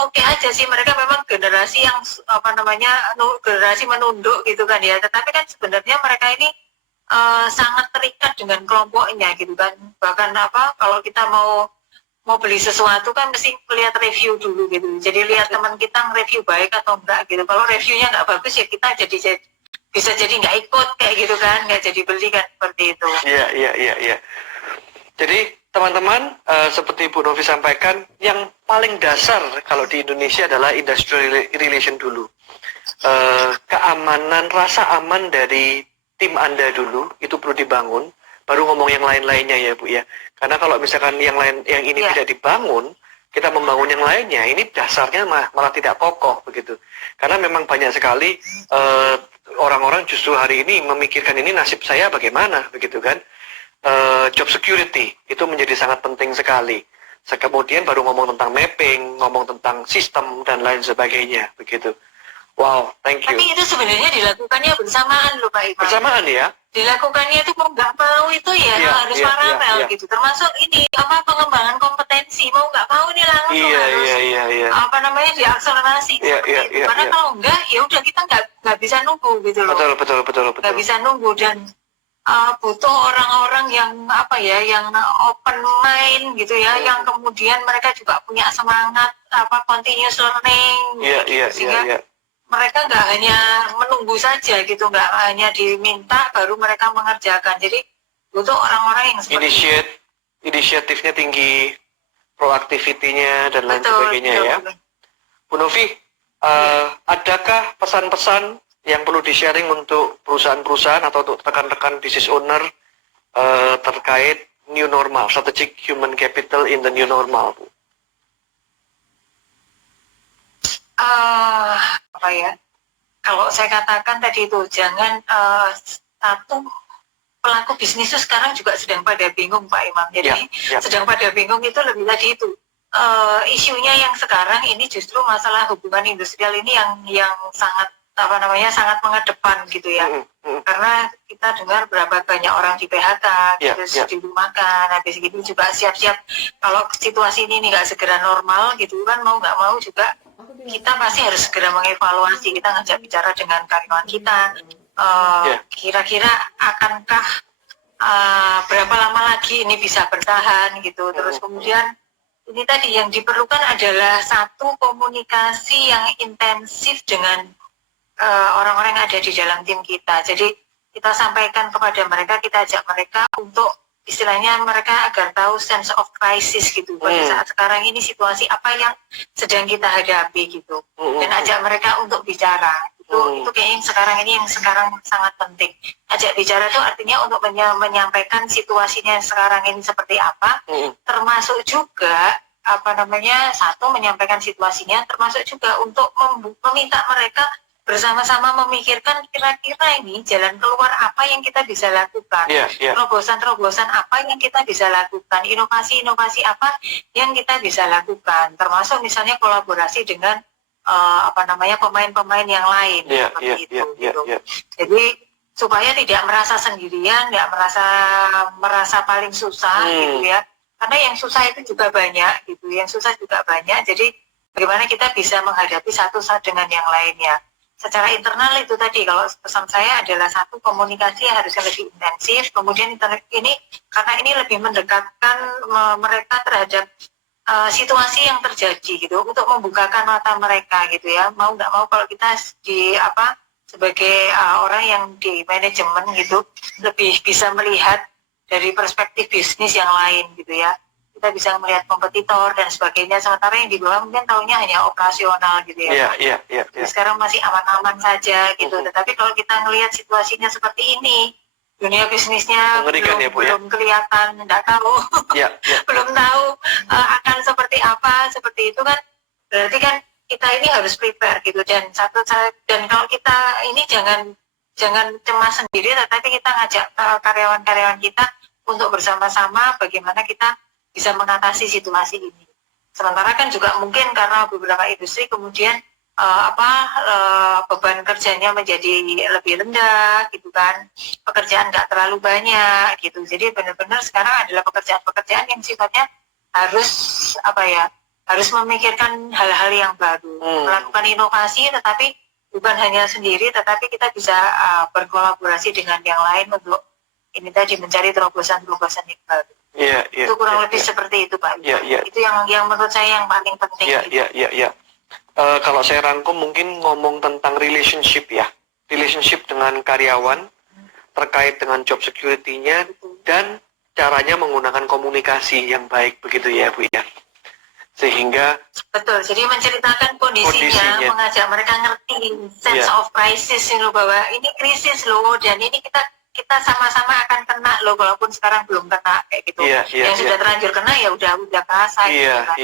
oke aja sih, mereka memang generasi yang generasi menunduk gitu kan ya. Tetapi kan sebenarnya mereka ini sangat terikat dengan kelompoknya gitu kan. Bahkan kalau kita mau beli sesuatu kan mesti lihat review dulu gitu. Jadi lihat teman kita nge-review baik atau enggak gitu. Kalau reviewnya nggak bagus ya kita bisa jadi nggak ikut kayak gitu kan, nggak jadi beli kan, seperti itu. Iya. Jadi teman-teman, seperti Bu Novi sampaikan, yang paling dasar kalau di Indonesia adalah industrial relation dulu. Keamanan, rasa aman dari tim Anda dulu itu perlu dibangun, baru ngomong yang lain-lainnya ya Bu ya. Karena kalau misalkan yang ini tidak dibangun, kita membangun yang lainnya, ini dasarnya malah tidak kokoh begitu. Karena memang banyak sekali orang-orang justru hari ini memikirkan ini nasib saya bagaimana begitu kan. Job security itu menjadi sangat penting sekali. Kemudian baru ngomong tentang mapping, ngomong tentang sistem dan lain sebagainya begitu. Wow, thank you. Tapi itu sebenarnya dilakukannya bersamaan loh Pak Imam. Bersamaan ya? Dilakukannya itu mau nggak mau itu harus paralel gitu. Termasuk ini pengembangan kompetensi, mau nggak mau ini langsung harus diakselerasi. Karena kalau enggak ya udah kita nggak bisa nunggu gitu loh. Betul. Nggak bisa nunggu, dan butuh orang-orang yang yang open mind gitu ya, yang kemudian mereka juga punya semangat continuous learning. Sehingga mereka nggak hanya menunggu saja gitu, nggak hanya diminta baru mereka mengerjakan. Jadi butuh orang-orang yang seperti inisiatifnya tinggi, proaktivitinya dan lain sebagainya ya. Bu Novi, adakah pesan-pesan yang perlu di-sharing untuk perusahaan-perusahaan atau untuk rekan-rekan business owner terkait new normal, strategic human capital in the new normal, Bu? Kalau saya katakan tadi itu, jangan satu pelaku bisnis itu sekarang juga sedang pada bingung Pak Imam. Jadi sedang pada bingung itu lebih tadi itu. Isunya yang sekarang ini justru masalah hubungan industrial ini yang sangat sangat mengedepan gitu ya. Karena kita dengar berapa banyak orang di PHK, terus dirumahkan, habis gitu juga siap-siap kalau situasi ini nggak segera normal gitu kan, mau nggak mau juga kita pasti harus segera mengevaluasi. Kita ngajak bicara dengan karyawan kita, kira-kira akankah berapa lama lagi ini bisa bertahan gitu. Terus kemudian ini tadi yang diperlukan adalah satu komunikasi yang intensif dengan orang-orang yang ada di dalam tim kita. Jadi kita sampaikan kepada mereka, kita ajak mereka untuk istilahnya mereka agar tahu sense of crisis gitu. Pada saat sekarang ini situasi apa yang sedang kita hadapi gitu. Dan ajak mereka untuk bicara. Itu kayaknya sekarang ini yang sekarang sangat penting. Ajak bicara itu artinya untuk menyampaikan situasinya sekarang ini seperti apa, termasuk juga satu menyampaikan situasinya, termasuk juga untuk meminta mereka bersama-sama memikirkan kira-kira ini jalan keluar apa yang kita bisa lakukan, terobosan-terobosan apa yang kita bisa lakukan, inovasi-inovasi apa yang kita bisa lakukan, termasuk misalnya kolaborasi dengan pemain-pemain yang lain seperti itu. Jadi supaya tidak merasa sendirian, tidak merasa paling susah gitu ya. Karena yang susah itu juga banyak gitu, Jadi bagaimana kita bisa menghadapi satu dengan yang lainnya. Secara internal itu tadi, kalau pesan saya adalah satu, komunikasi harusnya lebih intensif. Kemudian ini karena ini lebih mendekatkan mereka terhadap situasi yang terjadi gitu, untuk membukakan mata mereka gitu ya. Mau nggak mau kalau kita sebagai orang yang di manajemen gitu lebih bisa melihat dari perspektif bisnis yang lain gitu ya. Kita kita bisa melihat kompetitor dan sebagainya, sementara yang di bawah mungkin tahunya hanya operasional gitu ya. Jadi sekarang masih aman-aman saja gitu. Tetapi kalau kita melihat situasinya seperti ini, dunia bisnisnya belum kelihatan, nggak tahu, belum tahu akan seperti apa, seperti itu kan, berarti kan kita ini harus prepare gitu. Dan kalau kita ini jangan cemas sendiri, tetapi kita ngajak karyawan-karyawan kita untuk bersama-sama bagaimana kita bisa mengatasi situasi ini. Sementara kan juga mungkin karena beberapa industri kemudian beban kerjanya menjadi lebih rendah gitu kan, pekerjaan nggak terlalu banyak gitu. Jadi benar-benar sekarang adalah pekerjaan-pekerjaan yang sifatnya harus memikirkan hal-hal yang baru, melakukan inovasi, tetapi bukan hanya sendiri, tetapi kita bisa berkolaborasi dengan yang lain untuk ini tadi mencari terobosan-terobosan yang baru. Itu kurang lebih seperti itu, Pak. Itu yang menurut saya yang paling penting. Kalau saya rangkum mungkin ngomong tentang relationship dengan karyawan terkait dengan job security-nya dan caranya menggunakan komunikasi yang baik, begitu ya Bu ya. Sehingga betul, jadi menceritakan kondisinya, mengajak mereka ngerti sense of crisis loh, bahwa ini krisis loh, dan ini kita sama-sama akan kena loh, walaupun sekarang belum kena kayak gitu. Yang sudah terlanjur kena ya udah kerasa gitu kan.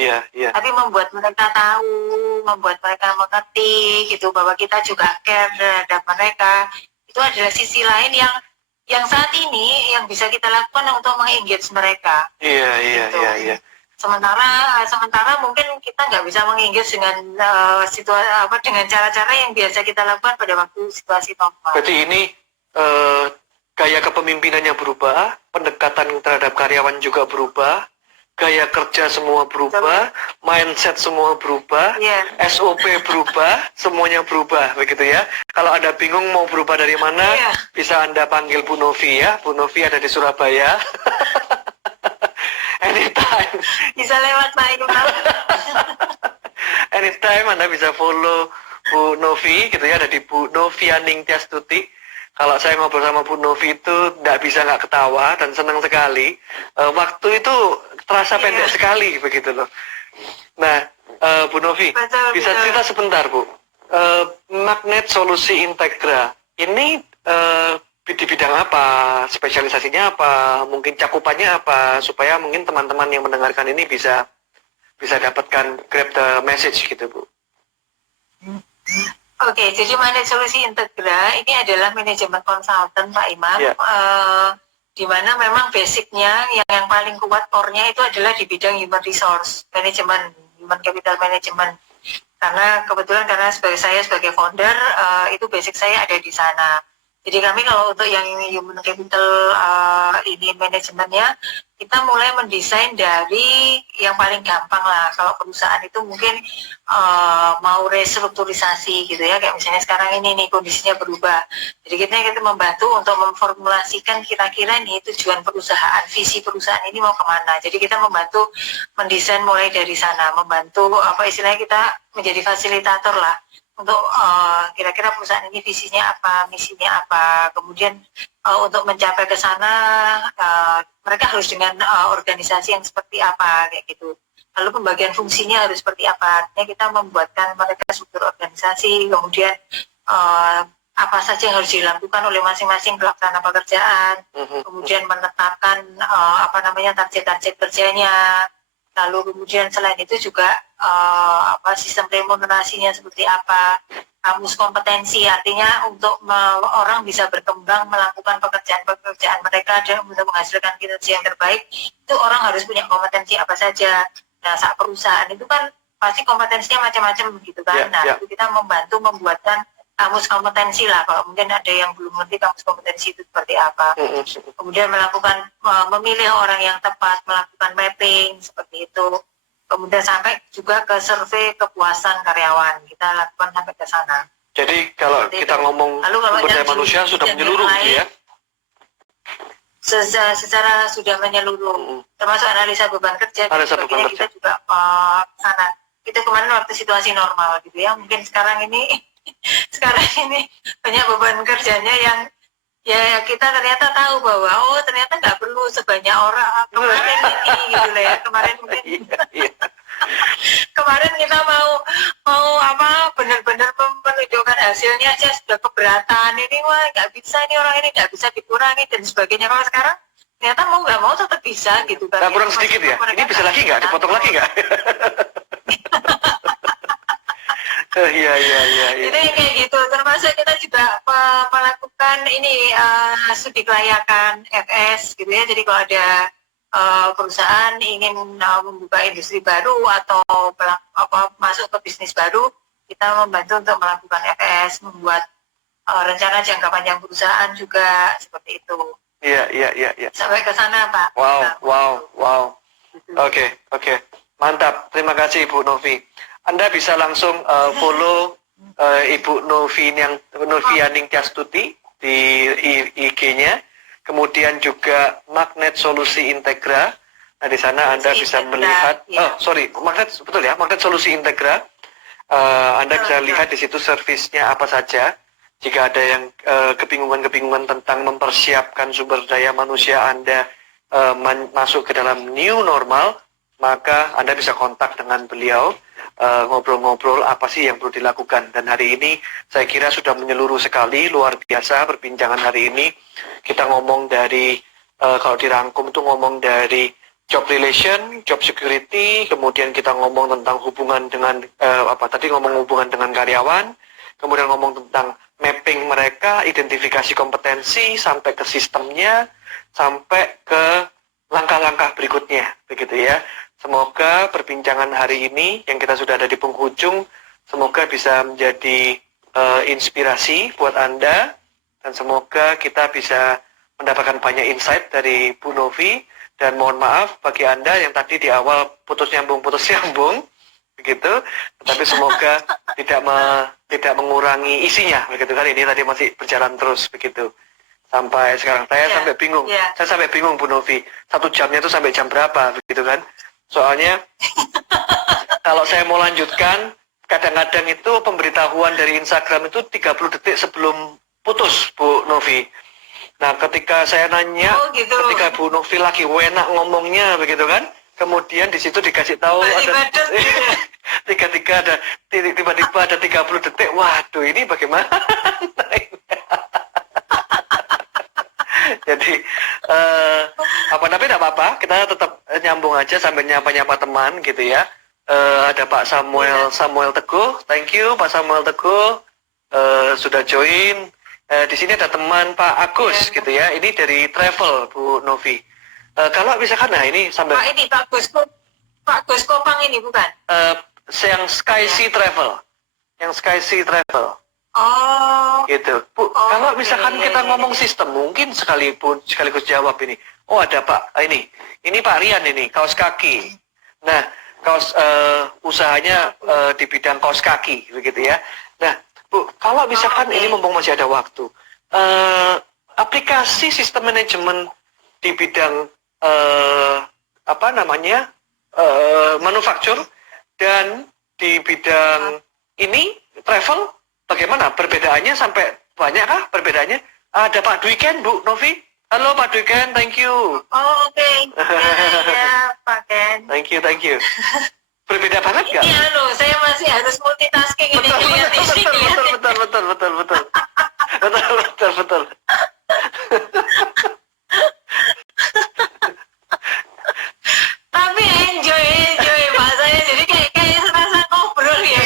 Tapi membuat mereka tahu, membuat mereka mengerti gitu, bahwa kita juga care terhadap mereka. Itu adalah sisi lain yang saat ini yang bisa kita lakukan untuk meng-engage mereka. Sementara mungkin kita nggak bisa meng-engage dengan dengan cara-cara yang biasa kita lakukan pada waktu situasi normal. Berarti ini gaya kepemimpinannya berubah, pendekatan terhadap karyawan juga berubah, gaya kerja semua berubah, mindset semua berubah, SOP berubah, semuanya berubah, begitu ya. Kalau Anda bingung mau berubah dari mana, bisa Anda panggil Bu Novi ya. Bu Novi ada di Surabaya. Anytime. Bisa lewat Pak Imam. Anytime Anda bisa follow Bu Novi gitu ya, ada di Bu Novianing Tiastuti. Kalau saya ngobrol sama Bu Novi itu nggak ketawa dan senang sekali. Waktu itu terasa pendek sekali begitu loh. Nah, Bu Novi, bisa cerita sebentar Bu. Magnet Solusi Integra ini di bidang apa, spesialisasinya apa, mungkin cakupannya apa, supaya mungkin teman-teman yang mendengarkan ini bisa dapatkan grab the message gitu Bu. Oke, jadi Magnet Solusi Integra ini adalah manajemen konsultan Pak Imam, di mana memang basicnya yang paling kuat core-nya itu adalah di bidang human resource management, human capital management. Karena kebetulan saya sebagai founder, itu basic saya ada di sana. Jadi kami kalau untuk yang human capital ini manajemennya, kita mulai mendesain dari yang paling gampang lah. Kalau perusahaan itu mungkin mau restrukturisasi gitu ya, kayak misalnya sekarang ini nih kondisinya berubah. Jadi kita membantu untuk memformulasikan kira-kira nih tujuan perusahaan, visi perusahaan ini mau kemana. Jadi kita membantu mendesain mulai dari sana, membantu istilahnya kita menjadi fasilitator lah. Untuk kira-kira perusahaan ini visinya apa, misinya apa, kemudian untuk mencapai ke sana mereka harus dengan organisasi yang seperti apa kayak gitu. Lalu pembagian fungsinya harus seperti apa. Artinya kita membuatkan mereka struktur organisasi, kemudian apa saja yang harus dilakukan oleh masing-masing pelaksana pekerjaan, kemudian menetapkan target-target kerjanya. Lalu kemudian selain itu juga sistem remunerasinya seperti apa, kamus kompetensi, artinya untuk orang bisa berkembang melakukan pekerjaan mereka dan untuk menghasilkan kinerja yang terbaik, itu orang harus punya kompetensi apa saja. Nah, saat perusahaan itu kan pasti kompetensinya macam-macam gitu kan. Itu kita membantu membuatkan kamus kompetensi lah, kalau mungkin ada yang belum ngerti kamus kompetensi itu seperti apa. Kemudian memilih orang yang tepat, melakukan mapping seperti itu. Kemudian sampai juga ke survei kepuasan karyawan, kita lakukan sampai ke sana. Jadi kalau seperti kita ngomong sumber daya manusia sudah menyeluruh gitu ya? Secara sudah menyeluruh, termasuk analisa beban kerja. Kita juga sana. Itu kemarin waktu situasi normal gitu ya. Mungkin sekarang ini banyak beban kerjanya yang ya kita ternyata tahu bahwa ternyata nggak perlu sebanyak orang kemarin ini gitu lah ya, kemarin mungkin kemarin kita mau apa benar-benar menunjukkan hasilnya aja sudah keberatan, ini wah nggak bisa, ini orang ini nggak bisa dikurangi dan sebagainya. Kalau sekarang ternyata mau nggak mau tetap bisa gitu kan. Nah, kurang sedikit ya, ini bisa lagi nggak, dipotong lagi nggak? Iya. Itu yang kayak gitu, termasuk kita juga melakukan ini studi kelayakan FS gitu ya. Jadi kalau ada perusahaan ingin membuka industri baru atau masuk ke bisnis baru, kita membantu untuk melakukan FS, membuat rencana jangka panjang perusahaan juga seperti itu. Iya. Sampai ke sana, Pak. Wow. Oke. Mantap. Terima kasih Ibu Novi. Anda bisa langsung follow Ibu Novianing Tiastuti di IG-nya. Kemudian juga Magnet Solusi Integra. Nah, di sana Anda bisa melihat, Magnet Solusi Integra. Anda bisa lihat di situ servisnya apa saja. Jika ada yang kebingungan tentang mempersiapkan sumber daya manusia Anda masuk ke dalam new normal, maka Anda bisa kontak dengan beliau, ngobrol-ngobrol apa sih yang perlu dilakukan. Dan hari ini saya kira sudah menyeluruh sekali, luar biasa perbincangan hari ini. Kita ngomong dari, kalau dirangkum itu ngomong dari job relation, job security, kemudian kita ngomong tentang hubungan dengan, hubungan dengan karyawan, kemudian ngomong tentang mapping mereka, identifikasi kompetensi, sampai ke sistemnya, sampai ke langkah-langkah berikutnya, begitu ya. Semoga perbincangan hari ini yang kita sudah ada di penghujung, semoga bisa menjadi inspirasi buat Anda, dan semoga kita bisa mendapatkan banyak insight dari Bu Novi. Dan mohon maaf bagi Anda yang tadi di awal putus nyambung, begitu. Tetapi semoga tidak mengurangi isinya, begitu kan. Ini tadi masih berjalan terus, begitu. Sampai sekarang saya sampai bingung. Saya sampai bingung Bu Novi. 1 jamnya itu sampai jam berapa, begitu kan? Soalnya kalau saya mau lanjutkan, kadang-kadang itu pemberitahuan dari Instagram itu 30 detik sebelum putus, Bu Novi. Nah, ketika saya nanya, ketika Bu Novi lagi enak ngomongnya, begitu kan? Kemudian di situ dikasih tahu ada tiba-tiba ada 30 detik. Waduh, ini bagaimana? Jadi tapi tidak apa-apa, kita tetap nyambung aja sampai nyapa-nyapa teman gitu ya. Ada Pak Samuel Teguh, thank you Pak Samuel Teguh sudah join. Di sini ada teman Pak Agus gitu ya. Ini dari travel Bu Novi. Kalau misalkan ini sambil Pak Gus Kopang ini bukan? Yang Sky Sea Travel. Yang Sky Sea Travel. Oh. Gitu. Bu, kalau misalkan kita ngomong sistem, mungkin sekaligus jawab ini. Oh, ada Pak ini Pak Rian ini, kaos kaki. Nah, kaos usahanya di bidang kaos kaki begitu ya. Nah, Bu, kalau misalkan ini mumpung masih ada waktu, aplikasi sistem manajemen di bidang manufaktur dan di bidang ini travel, bagaimana perbedaannya, sampai banyak kah perbedaannya? Ada Pak Dwiken, Bu Novi. Halo Pak Dwiken, thank you. Oh, oke. Ya, Pak Ken. Thank you. Berbeda banget nggak? Iya, saya masih harus multitasking ini. Betul. Tapi enjoy Pak, saya jadi kayak serasa ngobrol ya.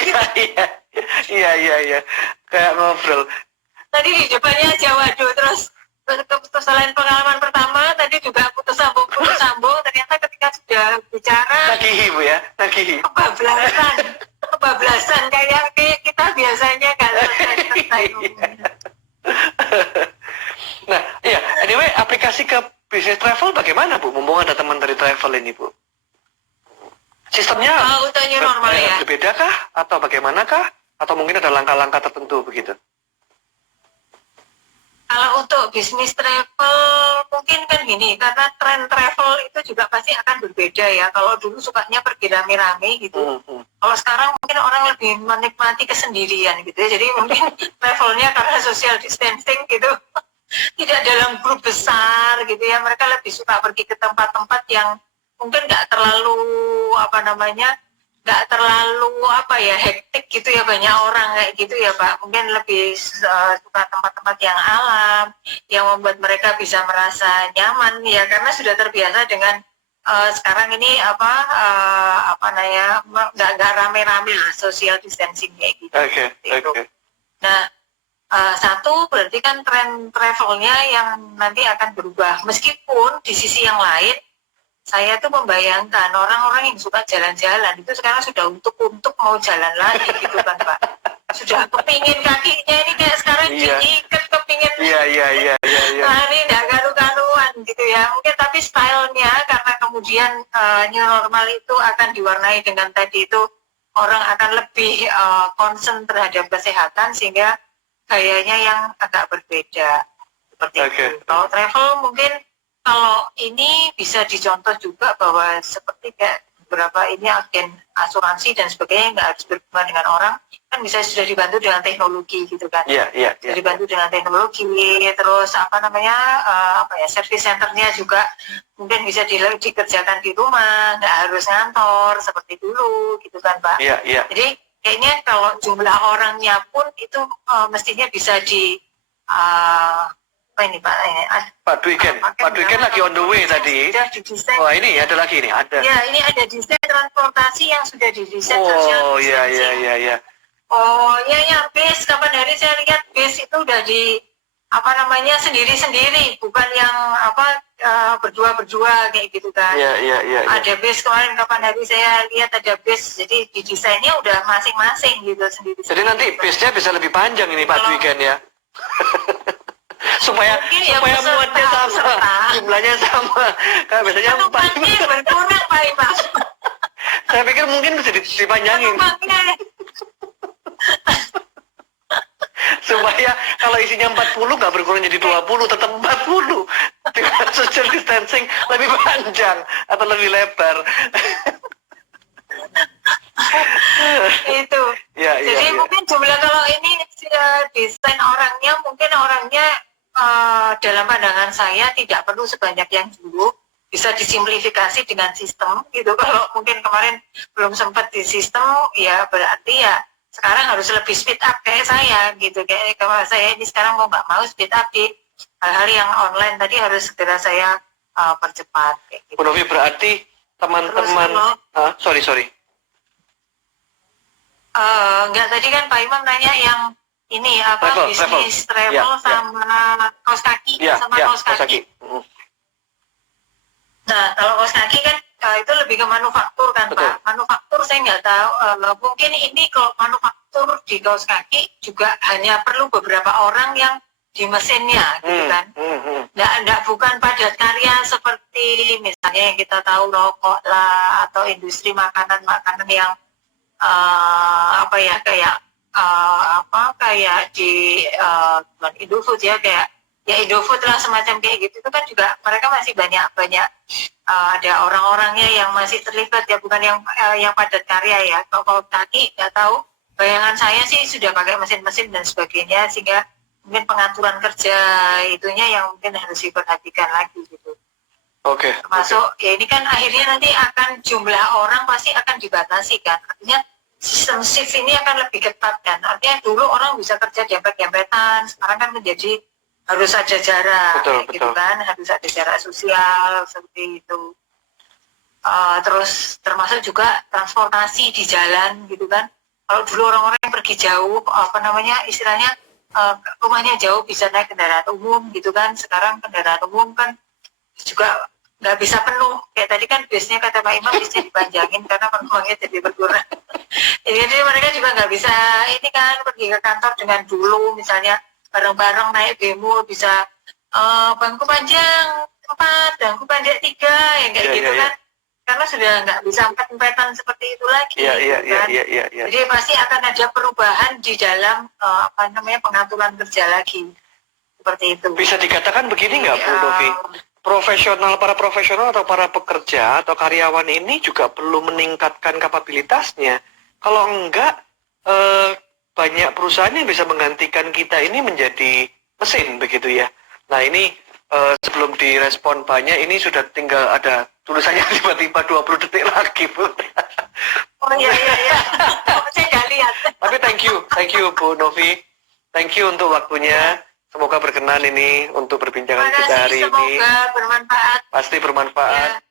Iya. Kayak ngobrol. Tadi di depannya aja, waduh, terus selain pengalaman pertama, tadi juga putus sambung. Ternyata ketika sudah bicara, nagihi. Kebablasan kayak kita biasanya kalau Nah, iya. Anyway, aplikasi ke bisnis travel bagaimana, Bu? Mumpung ada teman dari travel ini, Bu. Sistemnya untuk new normal ya? Berbeda kah? Atau bagaimanakah? Atau mungkin ada langkah-langkah tertentu begitu? Kalau untuk bisnis travel mungkin kan gini, karena tren travel itu juga pasti akan berbeda ya. Kalau dulu sukanya pergi rame-rame gitu. Kalau sekarang mungkin orang lebih menikmati kesendirian gitu ya. Jadi mungkin travelnya karena social distancing gitu tidak dalam grup besar gitu ya. Mereka lebih suka pergi ke tempat-tempat yang mungkin nggak terlalu apa namanya, nggak terlalu apa ya hektik gitu ya, banyak orang kayak gitu ya Pak. Mungkin lebih suka tempat-tempat yang alam, yang membuat mereka bisa merasa nyaman ya, karena sudah terbiasa dengan sekarang ini apa namanya, nggak rame-rame lah, social distancing kayak gitu. Oke. Nah, satu berarti kan tren travelnya yang nanti akan berubah. Meskipun di sisi yang lain, saya tuh membayangkan orang-orang yang suka jalan-jalan itu sekarang sudah untuk mau jalan lagi gitu kan Pak. Sudah kepingin kakinya ini kayak sekarang diikat, kepingin lari nggak karu-karuan gitu ya. Mungkin tapi stylenya karena kemudian new normal itu akan diwarnai dengan tadi itu, orang akan lebih concern terhadap kesehatan sehingga gayanya yang agak berbeda seperti itu. Kalau travel mungkin kalau ini bisa dicontoh juga bahwa seperti kayak beberapa ini agen asuransi dan sebagainya nggak harus berhubungan dengan orang, kan bisa sudah dibantu dengan teknologi gitu kan. Sudah dibantu dengan teknologi, terus apa namanya service centernya juga mungkin bisa dikerjakan di rumah, nggak harus ngantor seperti dulu gitu kan Pak. Jadi kayaknya kalau jumlah orangnya pun itu mestinya bisa di Pak Dwiken lagi on the way tadi. Wah ini ada lagi nih, ada. Ya ini ada desain transportasi yang sudah didesain. Oh iya. Oh ya base, kapan hari saya lihat base itu udah di sendiri-sendiri, bukan yang berdua kayak gitu kan. Iya. Ada base kemarin kapan hari saya lihat ada base, jadi di desainnya udah masing-masing gitu sendiri. Jadi nanti base-nya bisa lebih panjang ini Pak Dwiken ya. supaya muatnya sama, jumlahnya sama. Kalau biasanya 4 berkurang Pak Imam. Saya pikir mungkin bisa dipanjangin. Supaya kalau isinya 40 nggak berkurang jadi 20, tetap 40. Dengan social distancing lebih panjang atau lebih lebar. Itu. Jadi mungkin jumlah, kalau ini desain orangnya dalam pandangan saya tidak perlu sebanyak yang dulu, bisa disimplifikasi dengan sistem gitu. Kalau mungkin kemarin belum sempat di sistem, ya berarti ya sekarang harus lebih speed up kayak saya gitu. Kayak kalau saya ini sekarang mau nggak mau speed up di hal-hal yang online tadi harus segera saya percepat kayak gitu. Bu Novi, berarti teman-teman sorry. Enggak, tadi kan Pak Imam nanya yang ini bisnis travel sama kaos kaki kaos kaki. Nah, kalau kaos kaki kan itu lebih ke manufaktur kan Pak. Manufaktur saya nggak tahu, mungkin ini kalau manufaktur di kaos kaki juga hanya perlu beberapa orang yang di mesinnya gitu kan. Nggak bukan padat karya seperti misalnya yang kita tahu rokok lah, atau industri makanan yang kayak di Indofood ya, kayak ya Indofood lah semacam kayak gitu. Itu kan juga mereka masih banyak ada orang-orangnya yang masih terlibat ya, bukan yang padat karya ya. Kalau kaki nggak tahu, bayangan saya sih sudah pakai mesin-mesin dan sebagainya, sehingga mungkin pengaturan kerja itunya yang mungkin harus diperhatikan lagi gitu. Termasuk ya ini kan akhirnya nanti akan jumlah orang pasti akan dibatasi kan. Artinya sistem shift ini akan lebih ketat kan. Artinya dulu orang bisa kerja dempet-dempetan, sekarang kan menjadi harus ada jarak, gitu kan, harus ada jarak sosial seperti itu. Terus termasuk juga transportasi di jalan gitu kan. Kalau dulu orang-orang yang pergi jauh, istilahnya rumahnya jauh bisa naik kendaraan umum gitu kan. Sekarang kendaraan umum kan juga nggak bisa penuh. Kayak tadi kan bisnya kata Pak Imam bisa dipanjangin karena penumpangnya jadi berkurang. Jadi mereka juga nggak bisa ini kan pergi ke kantor dengan dulu misalnya bareng-bareng naik bemo bisa bangku panjang 4, bangku pendek 3 yang kayak gitu kan. Karena sudah nggak bisa empet-empetan seperti itu lagi. Kan? Jadi pasti akan ada perubahan di dalam pengaturan kerja lagi seperti itu. Bisa dikatakan begini nggak Bu Novi? Para profesional atau para pekerja atau karyawan ini juga perlu meningkatkan kapabilitasnya. Kalau enggak, banyak perusahaan yang bisa menggantikan kita ini menjadi mesin begitu ya. Nah ini sebelum direspon banyak, ini sudah tinggal ada tulisannya tiba-tiba 20 detik lagi, Bu. Oh iya. Saya nggak lihat. Tapi thank you Bu Novi. Thank you untuk waktunya. Semoga berkenan ini untuk perbincangan Terima kita kasih, hari ini. semoga bermanfaat. Pasti bermanfaat. Ya.